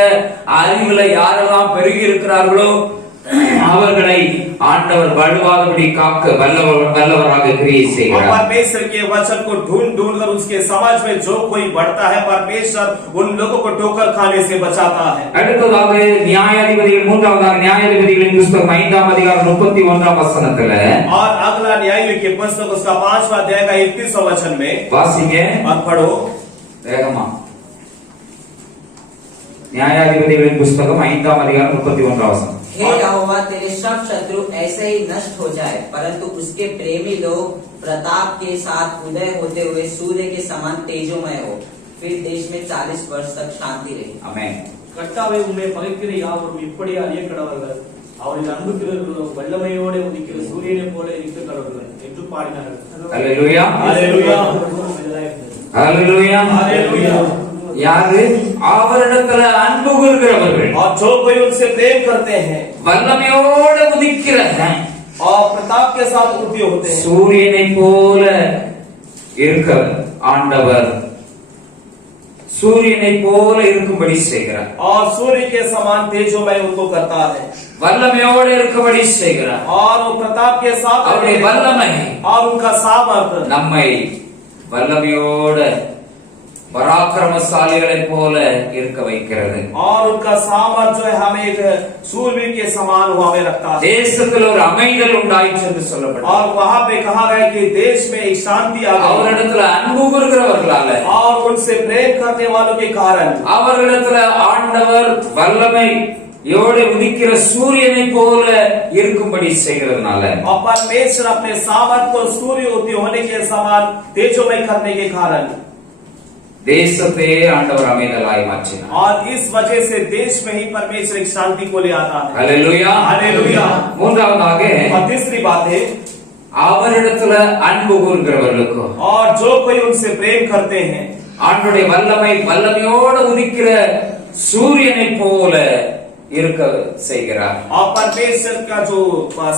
அறிவுல யாரெல்லாம் பெருகி இருக்கிறார்களோ அவர்களை ஆண்டவர் வலுவாதபடி காக்க வல்லவராக கிரியை और செய்கிறார். परमेश्वर के वचन को ढूंढ ढूंढ कर उसके समाज में जो कोई बढ़ता है परमेश्वर उन लोगों को ठोकर खाने से बचाता है। அடுத்ததாக நியாயாதிபதிகள் மூன்றாவதாக நியாயாதிபதிகளின் புத்தகம் 5ஆம் அதிகாரம் 31ஆம் வசனத்துல और अगला न्यायियों की पुस्तक उसका 5वां अध्याय का 31वां वचन में வாசிங்க और पढ़ो வேகமா. நியாயாதிபதிகளின் புத்தகம் 5ஆம் அதிகாரம் 31ஆம் வசனம். हे यहोवा तेरे सब शत्रु ऐसे ही नष्ट हो जाए, परंतु उसके प्रेमी लोग प्रताप के साथ उदय होते हुए सूर्य के समान तेजोमय हो। फिर देश में 40 वर्ष तक शांति रही। ஆமென். கர்த்தாவே உம்மை பகைக்கிற யாவரும் இப்படி அறிய கடவர்கள், அவரில் அன்புக்கிறவர்களோ வல்லமையோடு உதிக்கிற சூரியனை போல இருக்க கடவர்கள் என்று பாடினார்கள். அல்லேலூயா. हालेलुया அல்லேலூயா. हालेलुया। யாரு? அவரிடத்துல அன்பு கூறுகிறவர்கள், और जो कोई उनसे प्रेम करते हैं வல்லமையோடு உதிக்கிற और प्रताप के साथ उदय होते हैं। சூரியனை போல இருக்க ஆண்டவர் சூரியனை போல இருக்கும்படி செய்கிறார். और सूर्य के समान तेजोमय उनको करता है வல்லமையோடு இருக்கும்படி செய்கிறார். और वो प्रताप के साथ அவருடைய வல்லமை और उनका सामर्थ्य நம்மை வல்லமையோடு பராக்கிரமசாலிகளை போல இருக்க வைக்கிறது. और उनका सामर्थ्य जो है हमें एक सूर्य के समान हमें रखता है। தேசத்தில் ஒரு அமைதல் உண்டாயிற்று என்று சொல்லப்பட்டது. और वहाँ पे कहा गया कि देश में एक शांति आ गई அவரிடத்துல அன்பு கூறுகிறவர்களால और उनसे प्रेम करने वालों के कारण அவர்களிடத்துல ஆண்டவர் வல்லமை யோடு உதிக்கிற சூரியனை போல இருக்கும்படி செய்கிறதுனால और परमेश्वर अपने सामर्थ्य को सूर्य उदय होने के समान तेजोमय करने के कारण தேசத்தையே ஆண்டவர் அமைதலாய் மாற்றினார். और इस वजह से देश में ही परमेश्वर एक शांति को ले आता है। அல்லேலூயா. हालेलुया। மூன்றாவதாக और तीसरी बात है அவரிடத்துல அன்பு கூறுகிறவர்களுக்கு और जो कोई उनसे प्रेम करते हैं ஆண்டவருடைய வல்லமையோடு உதிக்கிற சூரியனை போல இருக்க செய்கிறார். और परमेश्वर का जो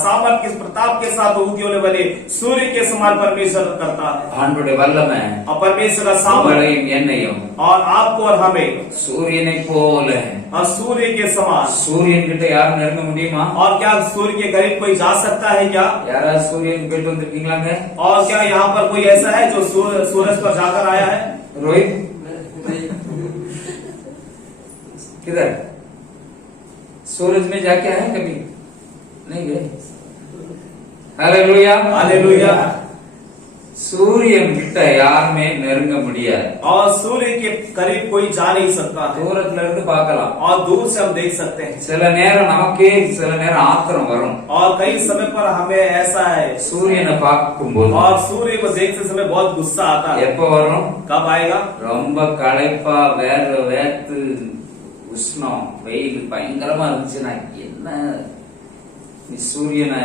सामर्थ्य के प्रताप के साथ उदय होने वाले सूर्य के समान परमेश्वर करता है। ஆண்டவருடைய வல்லமை और परमेश्वर का सामर्थ्य உங்களையும் என்னையும் और आपको और हमें சூரியனை போல और सूर्य के समान। சூரியன் கிட்ட யாரும் நெருங்க முடியுமா? और क्या सूर्य के करीब कोई जा सकता है क्या? யாராவது சூரியன் போயிட்டு வந்திருக்கீங்களாங்க? और क्या यहाँ पर कोई ऐसा है जो सूरज पर जाकर आया है? रोहित किधर सूरज में जाके आए कभी? नहीं गए? हालेलुया. हालेलुया। சூரியன் கிட்ட யாருமே நெருங்க முடியாது. और सूर्य के करीब कोई जा नहीं सकता है தூரத்துல இருந்து பார்க்கலாம். और दूर से हम देख सकते हैं। சில நேரம் நமக்கே சில நேரம் ஆத்திரம் வரும். और कई समय पर हमें ऐसा है சூரியனை பார்க்கும்போது और सूर्य को देखते समय बहुत गुस्सा आता है। எப்ப வரும்? कब आएगा? ரொம்ப களைப்பா வேர்த்து உஷ்ணம் வெயில் பயங்கரமா இருந்துச்சுன்னா என்ன நீ சூரியனை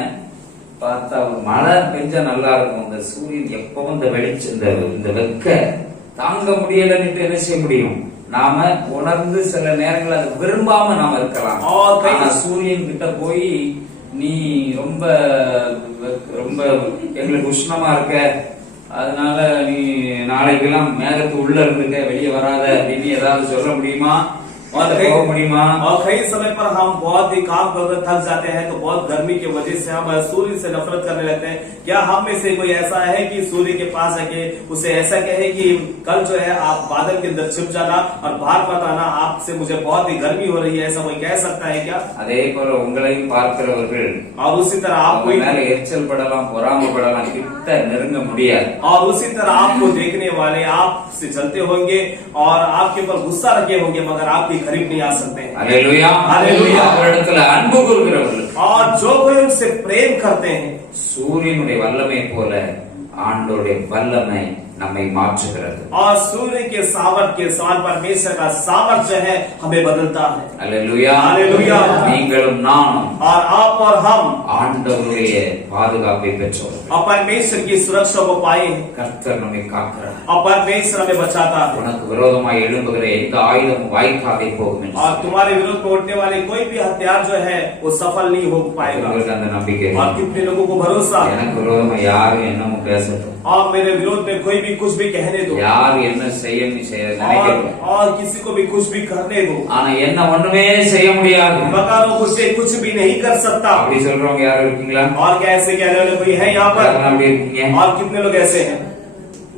பார்த்தா ஒரு மழை பெஞ்சா நல்லா இருக்கும். இந்த சூரியன் எப்பவும் இந்த வெளிச்சம் இந்த வெக்க தாங்க முடியலன்னு என்ன செய்ய முடியும்? நாம உணர்ந்து சில நேரங்கள் அதை விரும்பாம நாம இருக்கலாம். ஆனா சூரியன் கிட்ட போய் நீ ரொம்ப ரொம்ப எங்களுக்கு உஷ்ணமா இருக்க, அதனால நீ நாளைக்கெல்லாம் மேகத்து உள்ள இருந்துக்க, வெளியே வராத அப்படின்னு ஏதாவது சொல்ல முடியுமா? और कई समय पर हम बहुत ही काम करके थक जाते हैं तो बहुत गर्मी की वजह से हम सूर्य से नफरत करने लगते हैं। क्या हम में से कोई ऐसा है कि सूर्य के पास आके उसे ऐसा कहे कि कल जो है आप बादल के अंदर छिप जाना और बाहर मत आना, आपसे मुझे बहुत ही गर्मी हो रही है, ऐसा कोई कह सकता है क्या? அதே போல உங்களையும் பார்க்கிறவர்கள் और उसी तरह आपको மேல எரிச்சல் படலாம், பொறாமைப்படலாம், கிட்ட நெருங்க முடியாது. और उसी तरह आपको देखने वाले आपसे जलते होंगे और आपके ऊपर गुस्सा रखे होंगे मगर आपके करीब नहीं आ सकते हैं। அல்லேலூயா. हालेलुया. அவரிடத்துல அன்பு கூறுகிறவர்கள் और जो कोई उनसे प्रेम करते हैं சூரியனுடைய வல்லமை போல ஆண்டவருடைய வல்லமை நம்மை மாற்றுகிறது. और सूर्य के सामर्थ्य के समान परमेश्वर का सामर्थ्य है हमें बदलता है। அல்லேலூயா. हालेलुया. நீங்களும் நானும் और आप और हम ஆண்டவருடைய பாதுகாப்பை பெற்றோர்கள். और परमेश्वर की सुरक्षा को पाए हैं கர்த்தர் நம்மை காக்கிறார். और परमेश्वर हमें बचाता है। உனக்கு விரோதமாய் எழும்புகிற எந்த ஆயுதமும் வாய்க்காதே போகும் என்று और तुम्हारे विरोध में उठने वाले कोई भी हथियार जो है वो सफल नहीं हो पाएगा। உங்களுக்கு அந்த நம்பிக்கை और कितने लोगों को भरोसा है எனக்கு விரோதமா யாரும் என்னமோ பேசட்டும், और मेरे विरोध में कोई भी कुछ भी कहने दो யார் என்ன செய்யணும் செய்ய நினைக்கிறோம் और किसी को भी कुछ भी करने दो ஆனா என்ன ஒண்ணுமே செய்ய முடியாது मगर वो मुझसे कुछ भी नहीं कर सकता। அப்படி சொல்றவங்க யாரும் இருக்கீங்களா? और क्या ऐसे कहने वाले कोई है यहाँ पर? யாரெல்லாம் அப்படி இருக்கீங்க? और कितने लोग ऐसे हैं?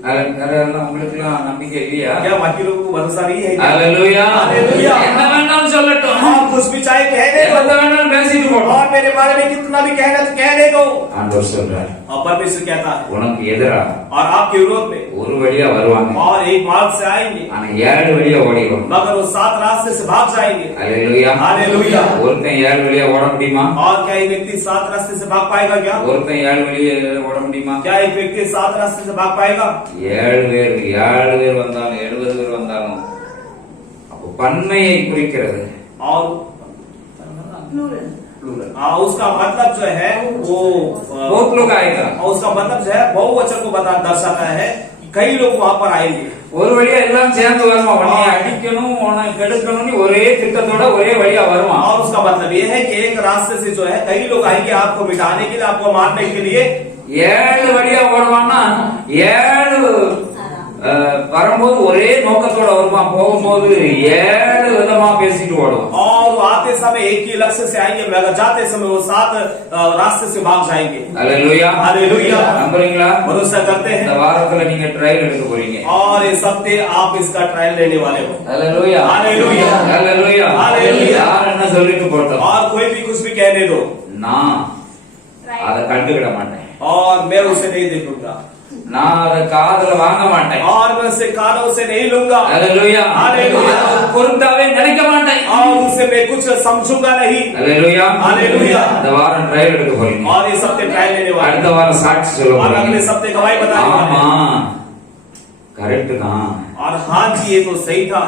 உங்களுக்கு நம்பிக்கை இல்லையா? क्या बाकी लोगों को भरोसा नहीं है? ஹalleluya हालेलुया। என்ன வேணாலும் சொல்லட்டும் और कुछ भी चाहे कहने दो என்ன வேணாலும் பேசிட்டு போடும் और मेरे बारे में कितना भी कहना तो कहने दो। ஆண்டவர் சொல்றார் और परमेश्वर कहता है உனக்கு எதிரா और आपके विरोध में ஒரு வழியா வருவாங்க और एक मार्ग से आएंगे ஆனா 7 வழியா ஓடிடுவாங்க मगर वो 7 रास्ते से भाग जाएंगे। ஹalleluya हालेलुया। ஒருத்தன் 7 வழியா ஓட முடியுமா? और क्या एक व्यक्ति 7 रास्ते से भाग पाएगा? क्या ஒருத்தன் 7 வழியா ஓட முடியுமா? क्या एक व्यक्ति 7 रास्ते से भाग पाएगा? 7 பேர் வந்தாலும் 70 பேர் வந்தாலும் அப்போ பன்மையை குறிக்கிறது और उसका मतलब जो है वो बहुत लोग आएगा और उसका मतलब जो है बहुवचन को दर्शाता है कि कई लोग वहां पर आएंगे। ஒரு வழியா எல்லாம் சேர்ந்து வருவான் உன்னை அடிக்கணும் உன்னை கெடுக்கணும்னு ஒரே திட்டத்தோட ஒரே வழியா வருவான் और उसका मतलब ये है कि एक रास्ते से जो है कई लोग आएंगे आपको मिटाने के लिए, आपको मारने के लिए। 7 வழியா ஓடுவான்னா 7 வரும்போது ஒரே நோக்கத்தோட வருவான், போகும்போது 7 விதமா பேசிட்டு ஓடுவான்। और वो आते समय एक ही लक्ष्य से आएंगे मगर जाते समय वो 7 रास्ते से भाग जाएंगे। ஹalleluya हालेलुया। நம்புறீங்களா? भरोसा करते இந்த हैं வாரத்துல நீங்க ட்ரையல் எடுக்க போறீங்க। और इस हफ्ते आप इसका ट्रायल लेने वाले हो। ஹalleluya हालेलुया। ஹalleluya हालेलुया। யார் என்ன சொல்லிட்டு போட்டோம், और कोई भी कुछ भी कहने दो நான் அதை கண்டுக்கிட மாட்டேன், और मैं उसे नहीं देखूंगा நான் அதை காதுல வாங்க மாட்டேன்। और मैं उसे कानों से नहीं लूंगा। ஹalleluya हालेलुया। பொருட்டாவே நினைக்க மாட்டேன்। और उसे मैं कुछ समझूंगा नहीं। ஹalleluya हालेलुया। இந்த வாரம் ட்ரையல் எடுக்க போறீங்க, और इस हफ्ते ट्रायल लेने वाले அடுத்த வாரம் சாட்சி சொல்ல और अगले போறீங்க। हफ्ते गवाही बताने ஆமா वाले। கரெக்ட் தான், और हाँ जी ये तो सही था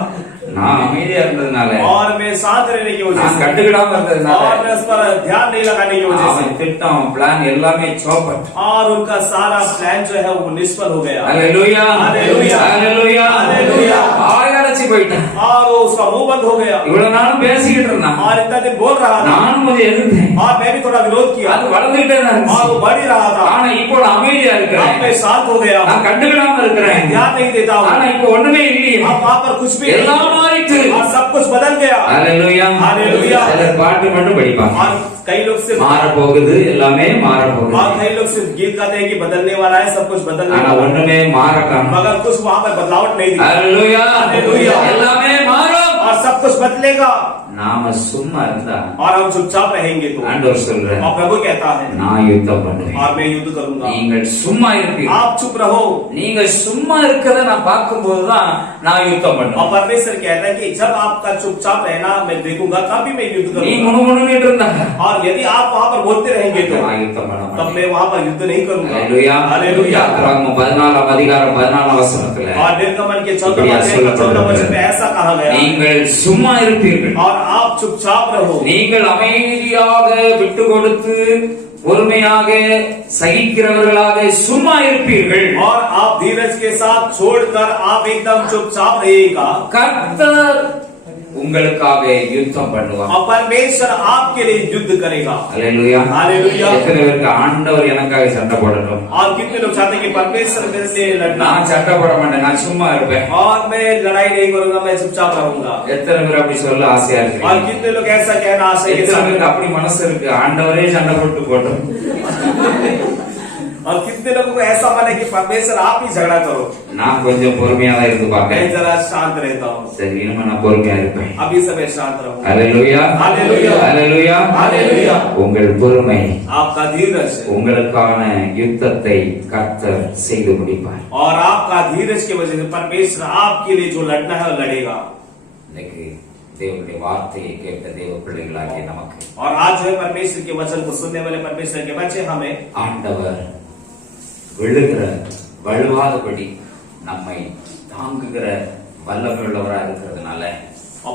நான் அமைதியா இருந்ததுனால और मैं शांत रहने की वजह நான் से கண்டுக்கிடாம இருந்ததுனால और मैं उस पर ध्यान नहीं लगाने की वजह அவன் से திட்டம் பிளான் எல்லாமே சோப்பட்। और उनका सारा प्लान जो है वो निष्फल हो गया। ஹalleluya हालेलुया। ஹalleluya हालेलुया। ஆயரச்சி போயிட்டான், और वो उसका मुंह बंद हो गया இவ்வளவு நாளும் பேசிக்கிட்டு இருந்தான், और इतना दिन बोल रहा था நானும் அதை எதிர்த்தேன், और मैं भी थोड़ा विरोध किया அது வளர்ந்துகிட்டே தான் और இருந்துச்சு। वो बढ़ ही रहा था। ஆனா இப்போ நான் அமைதியா अब இருக்கிறேன், मैं शांत हो गया हूँ, நான் கண்டுக்கிடாம இருக்கிறேன், ध्यान नहीं देता हूँ। ஆனா இப்போ ஒண்ணுமே இல்லையே, अब वहाँ पर कुछ भी எல்லாம் नहीं மாறிட்டு। और सब कुछ बदल गया। ஹalleluya हालेलुया। சிலர் பாட்டு மட்டும் படிப்பாங்க, और कई लोग सिर्फ மாற போகுது எல்லாமே மாற போகுது, और कई लोग सिर्फ गीत गाते हैं कि बदलने वाला है, सब कुछ बदलने ஆனா वाला है, ஒண்ணுமே மாறக்காம। मगर कुछ वहाँ पर बदलावट नहीं दिखा ஹalleluya हालेलुया। எல்லாமே மாறும்। और सब कुछ बदलेगा நாம சும்மா இருந்தா और हम चुपचाप रहेंगे तो ஆண்டவர் சொல்றார் और प्रभु कहता है நான் யுத்தம் பண்ணுவேன், और मैं युद्ध करूंगा। நீங்கள் சும்மா இருப்பீங்க। आप चुप रहो। நீங்க சும்மா இருக்கிறத நான் பார்க்கும்போதுதான் நான் யுத்தம் और பண்ணுவேன்। परमेश्वर कहता है कि जब आपका चुपचाप रहना मैं देखूंगा तभी मैं युद्ध நீ करूंगा। முணுமுணுன்னு இருந்தா और यदि आप वहाँ पर बोलते रहेंगे तो நான் யுத்தம் பண்ண तब மாட்டேன்। मैं वहाँ पर युद्ध नहीं करूंगा। ஹalleluya हालेलुया। யாத்திராகமம் 14 அதிகாரம் 14 வசனத்துல और निर्गमन के 14 இப்படியா अध्याय के சொல்லப்பட்டிருக்கிறது? 14 वचन में ऐसा कहा गया நீங்கள் சும்மா இருப்பீர்கள், और आप चुपचाप रहो। நீங்கள் அமைதியாக விட்டு கொடுத்து பொறுமையாக சகிக்கிறவர்களாக சும்மா இருப்பீர்கள்। और आप धीरज के साथ छोड़कर आप एकदम चुपचाप रहेगा। கர்த்தர் உங்களுக்காக யுத்தம் பண்ணுவார்। और परमेश्वर आपके लिए युद्ध करेगा। ஹalleluya हालेलुया। எத்தனை பேருக்கு ஆண்டவர் எனக்காக சண்டை போடட்டும்? और कितने लोग चाहते हैं कि परमेश्वर मेरे लिए लड़ना, நான் சண்டை போட மாட்டேன், நான் சும்மா இருப்பேன்। और मैं लड़ाई नहीं करूंगा, मैं चुपचाप रहूंगा। எத்தனை பேர் அப்படி சொல்ல ஆசையா और இருக்கு? कितने लोग ऐसा कहना आशय के எத்தனை साथ, பேருக்கு அப்படி மனசு இருக்கு, ஆண்டவரே சண்டை போட்டு போட்டோம்? और कितने लोगों को ऐसा मन है कि परमेश्वर आप ही झगड़ा करो। நான் கொஞ்சம் பொறுமையா தான் இருந்து मैं பார்ப்பேன்। जरा शांत रहता हूँ, சரி இனிமே நான் பொறுமையா இருப்பேன்। अभी से मैं शांत रहूंगा। ஹalleluya हालेलुया। ஹalleluya हालेलुया। உங்கள் பொறுமை आपका धीरज உங்களுக்கான யுத்தத்தை கர்த்தர் செய்து முடிப்பார்। और आपका धीरज की वजह से परमेश्वर आपके लिए जो लड़ना है वो लड़ेगा। இன்னைக்கு தேவனுடைய வார்த்தையை கேட்ட தேவ பிள்ளைகளாகிய நமக்கு और आज जो है परमेश्वर के वचन को सुनने वाले परमेश्वर के बच्चे हमें ஆண்டவர் விழுகிற வழுவாதபடி நம்மை தாங்குகிற வல்லமை உள்ளவராக இருக்கிறதுனால,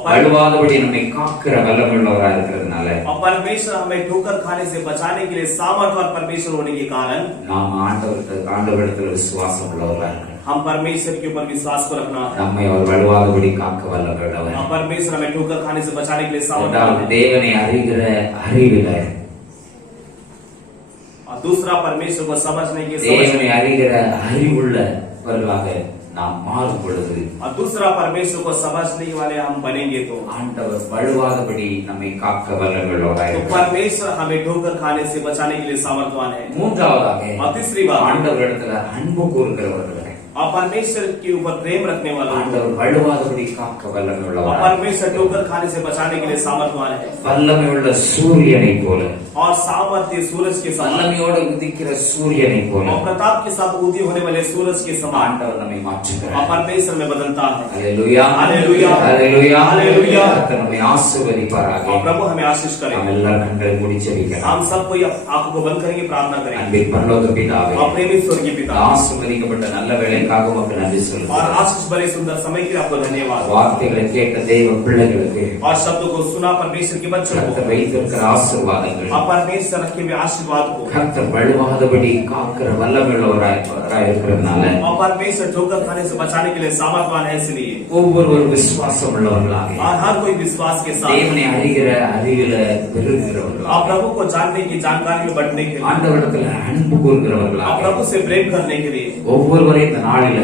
வழுவாதபடி நம்மை காக்கிற வல்லமை உள்ளவராக இருக்கிறதுனால और परमेश्वर हमें ठोकर खाने से बचाने के लिए सामर्थ और परमेश्वर होने के कारण நாம் ஆண்டவரிடத்தில் விசுவாசம் உள்ளவராக இருக்கிறோம்। हम परमेश्वर के ऊपर विश्वास को रखना है। நம்மை அவர் வழுவாதபடி காக்க வல்லமை உள்ளவர்। और परमेश्वर हमें ठोकर खाने से बचाने के लिए सामर्थ இரண்டாவது தேவனை அறிகிற அறிவில, और दूसरा परमेश्वर को समझने के தேவனை அறிகிற அறிவுள்ள கர்த்தர்களாக நாம் மாறும் பொழுது और दूसरा परमेश्वर को समझने वाले हम बनेंगे तो ஆண்டவர் வழுவாதபடி நம்மை காக்க तो வல்லவராய் परमेश्वर हमें ठोकर खाने से बचाने के लिए सामर्थ्यवान है। மூன்றாவதாக और तीसरी बात, ஆண்டவரிடத்துல அன்பு கூறுகிறவர்கள் और परमेश्वर के ऊपर प्रेम रखने वाला ஆண்டவர் வழுவாதபடி காக்க और வல்லவராய் परमेश्वर ठोकर खाने से बचाने के लिए सामर्थ्यवान है। வல்லமையுள்ள சூரியனை போல और सामर्थ्य सूरज के समान வல்லமையோடு உதிக்கிற சூரியனை போல और प्रताप के साथ उदय होने वाले सूरज के समान ஆண்டவர் நம்மை और மாற்றுகிறார் परमेश्वर में बदलता है। ஹalleluya ஹalleluya. ஹalleluya ஹalleluya. கர்த்தர் நம்மை ஆசீர்வதிப்பாராக और प्रभु हमें आशीष करे। நாம் எல்லா கண்களை மூடி ஜெபிக்கலாம் हम सब कोई आंखों को बंद करेंगे, प्रार्थना करेंगे। அன்பின் பரலோக பிதாவே और प्रेमी स्वर्गीय पिता, ஆசீர்வதிக்கப்பட்ட நல்ல வேளைக்காக உமக்கு நன்றி और சொல்லுகிறேன் आशीष भरे सुंदर समय के लिए आपको धन्यवाद। வார்த்தைகளை கேட்ட தேவ பிள்ளைகளுக்கு और शब्दों को सुना परमेश्वर के बच्चों கர்த்தர் को வைத்திருக்கிற ஆசீர்வாதங்கள் और परमेश्वर रखे हुए आशीर्वाद को கர்த்தர் வழுவாதபடி காக்கிற வல்லமையுள்ளவராய் இருக்கிறதுனால और परमेश्वर ठोकर खाने से बचाने के लिए सामर्थ्यवान है। इसलिए ஒவ்வொருவரும் விசுவாசம் உள்ளவர்களாக और हर कोई विश्वास के साथ தேவனை அறிகிற அறிவில பெருகிறவர்களாக और प्रभु को जानने की जानकारी में बढ़ने के लिए ஆண்டவரிடத்துல அன்பு और கூறுகிறவர்களாக प्रभु से प्रेम करने के लिए ஒவ்வொருவரையும் இந்த நாளில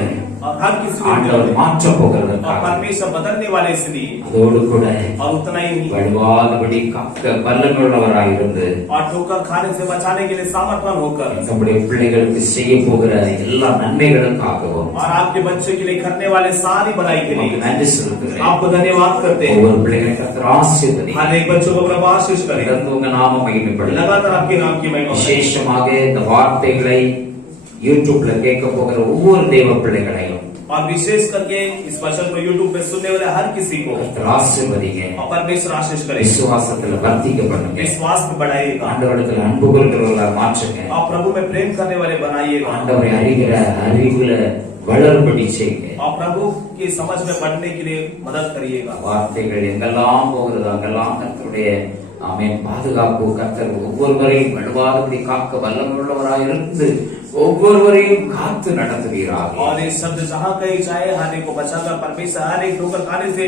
और हर किसी को ஆண்டவர் மாற்ற और போகிறதற்காக परमेश्वर बदलने वाले इसलिए அதோடு கூட और उतना ही नहीं வழுவாதபடி காக்க வல்லமையுள்ளவராய் இருந்து और ठोकर खाने से बचाने के लिए सामर्थ्यवान होकर நம்முடைய பிள்ளைகளுக்கு செய்ய போகிற எல்லா நன்மைகளுக்காகவும் और आपके बच्चों के लिए करने वाले सारी भलाई के உமக்கு लिए நன்றி செலுத்துகிறேன் आपको धन्यवाद करते हैं। ஒவ்வொரு பிள்ளைகளை கர்த்தர் ஆசீர்வதி हर एक बच्चों को प्रभु आशीष करे, தொடர்ந்து உங்க நாம மகிமைப்படும் लगातार आपके नाम की महिमा करे। விசேஷமாக இந்த வார்த்தைகளை யூடியூப்ல கேட்க போகிற ஒவ்வொரு தேவ பிள்ளைகளையும் और विशेष करके इस वचन को यूट्यूब पे सुनने वाले हर किसी को கர்த்தர் ஆசீர்வதிங்க और परमेश्वर आशीष करे, விசுவாசத்துல வர்த்திக்க பண்ணுங்க विश्वास में बढ़ाइएगा ஆண்டவரிடத்துல அன்பு கூறுகிறவர்களா மாற்றுங்க और प्रभु में प्रेम करने वाले बनाइएगा ஆண்டவரை அறிகிற அறிவுல வளரும்படி செய்யுங்க और प्रभु की समझ में बढ़ने के लिए मदद करिएगा। வார்த்தைகள் எங்கெல்லாம் போகிறது அங்கெல்லாம் கர்த்தருடைய ஆமென் பாதுகாப்பு கர்த்தர் ஒவ்வொருவரையும் வலுவாதபடி காக்க வல்லமையுள்ளவராய் இருந்து ஒவ்வொருவரையும் காத்து நடத்துகிறார் और ये शब्द जहाँ कहीं जाए हर एक को बचाकर परमेश्वर हर एक ठोकर खाने से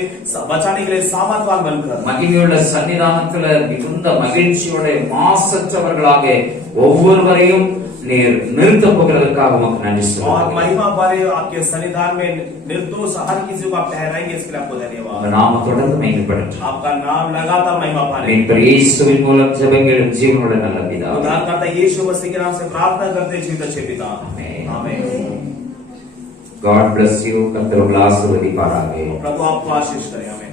बचाने के लिए सामर्थ्यवान बनकर மகிமையுள்ள சன்னிதானத்துல மிகுந்த மகிழ்ச்சியோட மாசற்றவர்களாக ஒவ்வொருவரையும் நீர் நிறுத்த போகிறதற்காக உமக்கு நன்றி और சொல்லுகிறேன் महिमा वाले आपके सन्निधान में निर्दोष हर किसी को आप ठहराएंगे, इसके लिए आपको धन्यवाद। உங்க நாம தொடர்ந்து மகிமைப்படட்டும் आपका नाम लगातार महिमा पाने। மீன் இயேசுவின் மூலம் ஜெபங்களும் ஜீவனுள்ள நல்ல பிதாவே उद्धारकर्ता यीशु मसीह के नाम से प्रार्थना करते हैं, जीवित अच्छे पिता, आमेन। आमीन। God bless you. கர்த்தர் உங்களை ஆசீர்வதிப்பாராக प्रभु आपको आशीष करे, आमीन।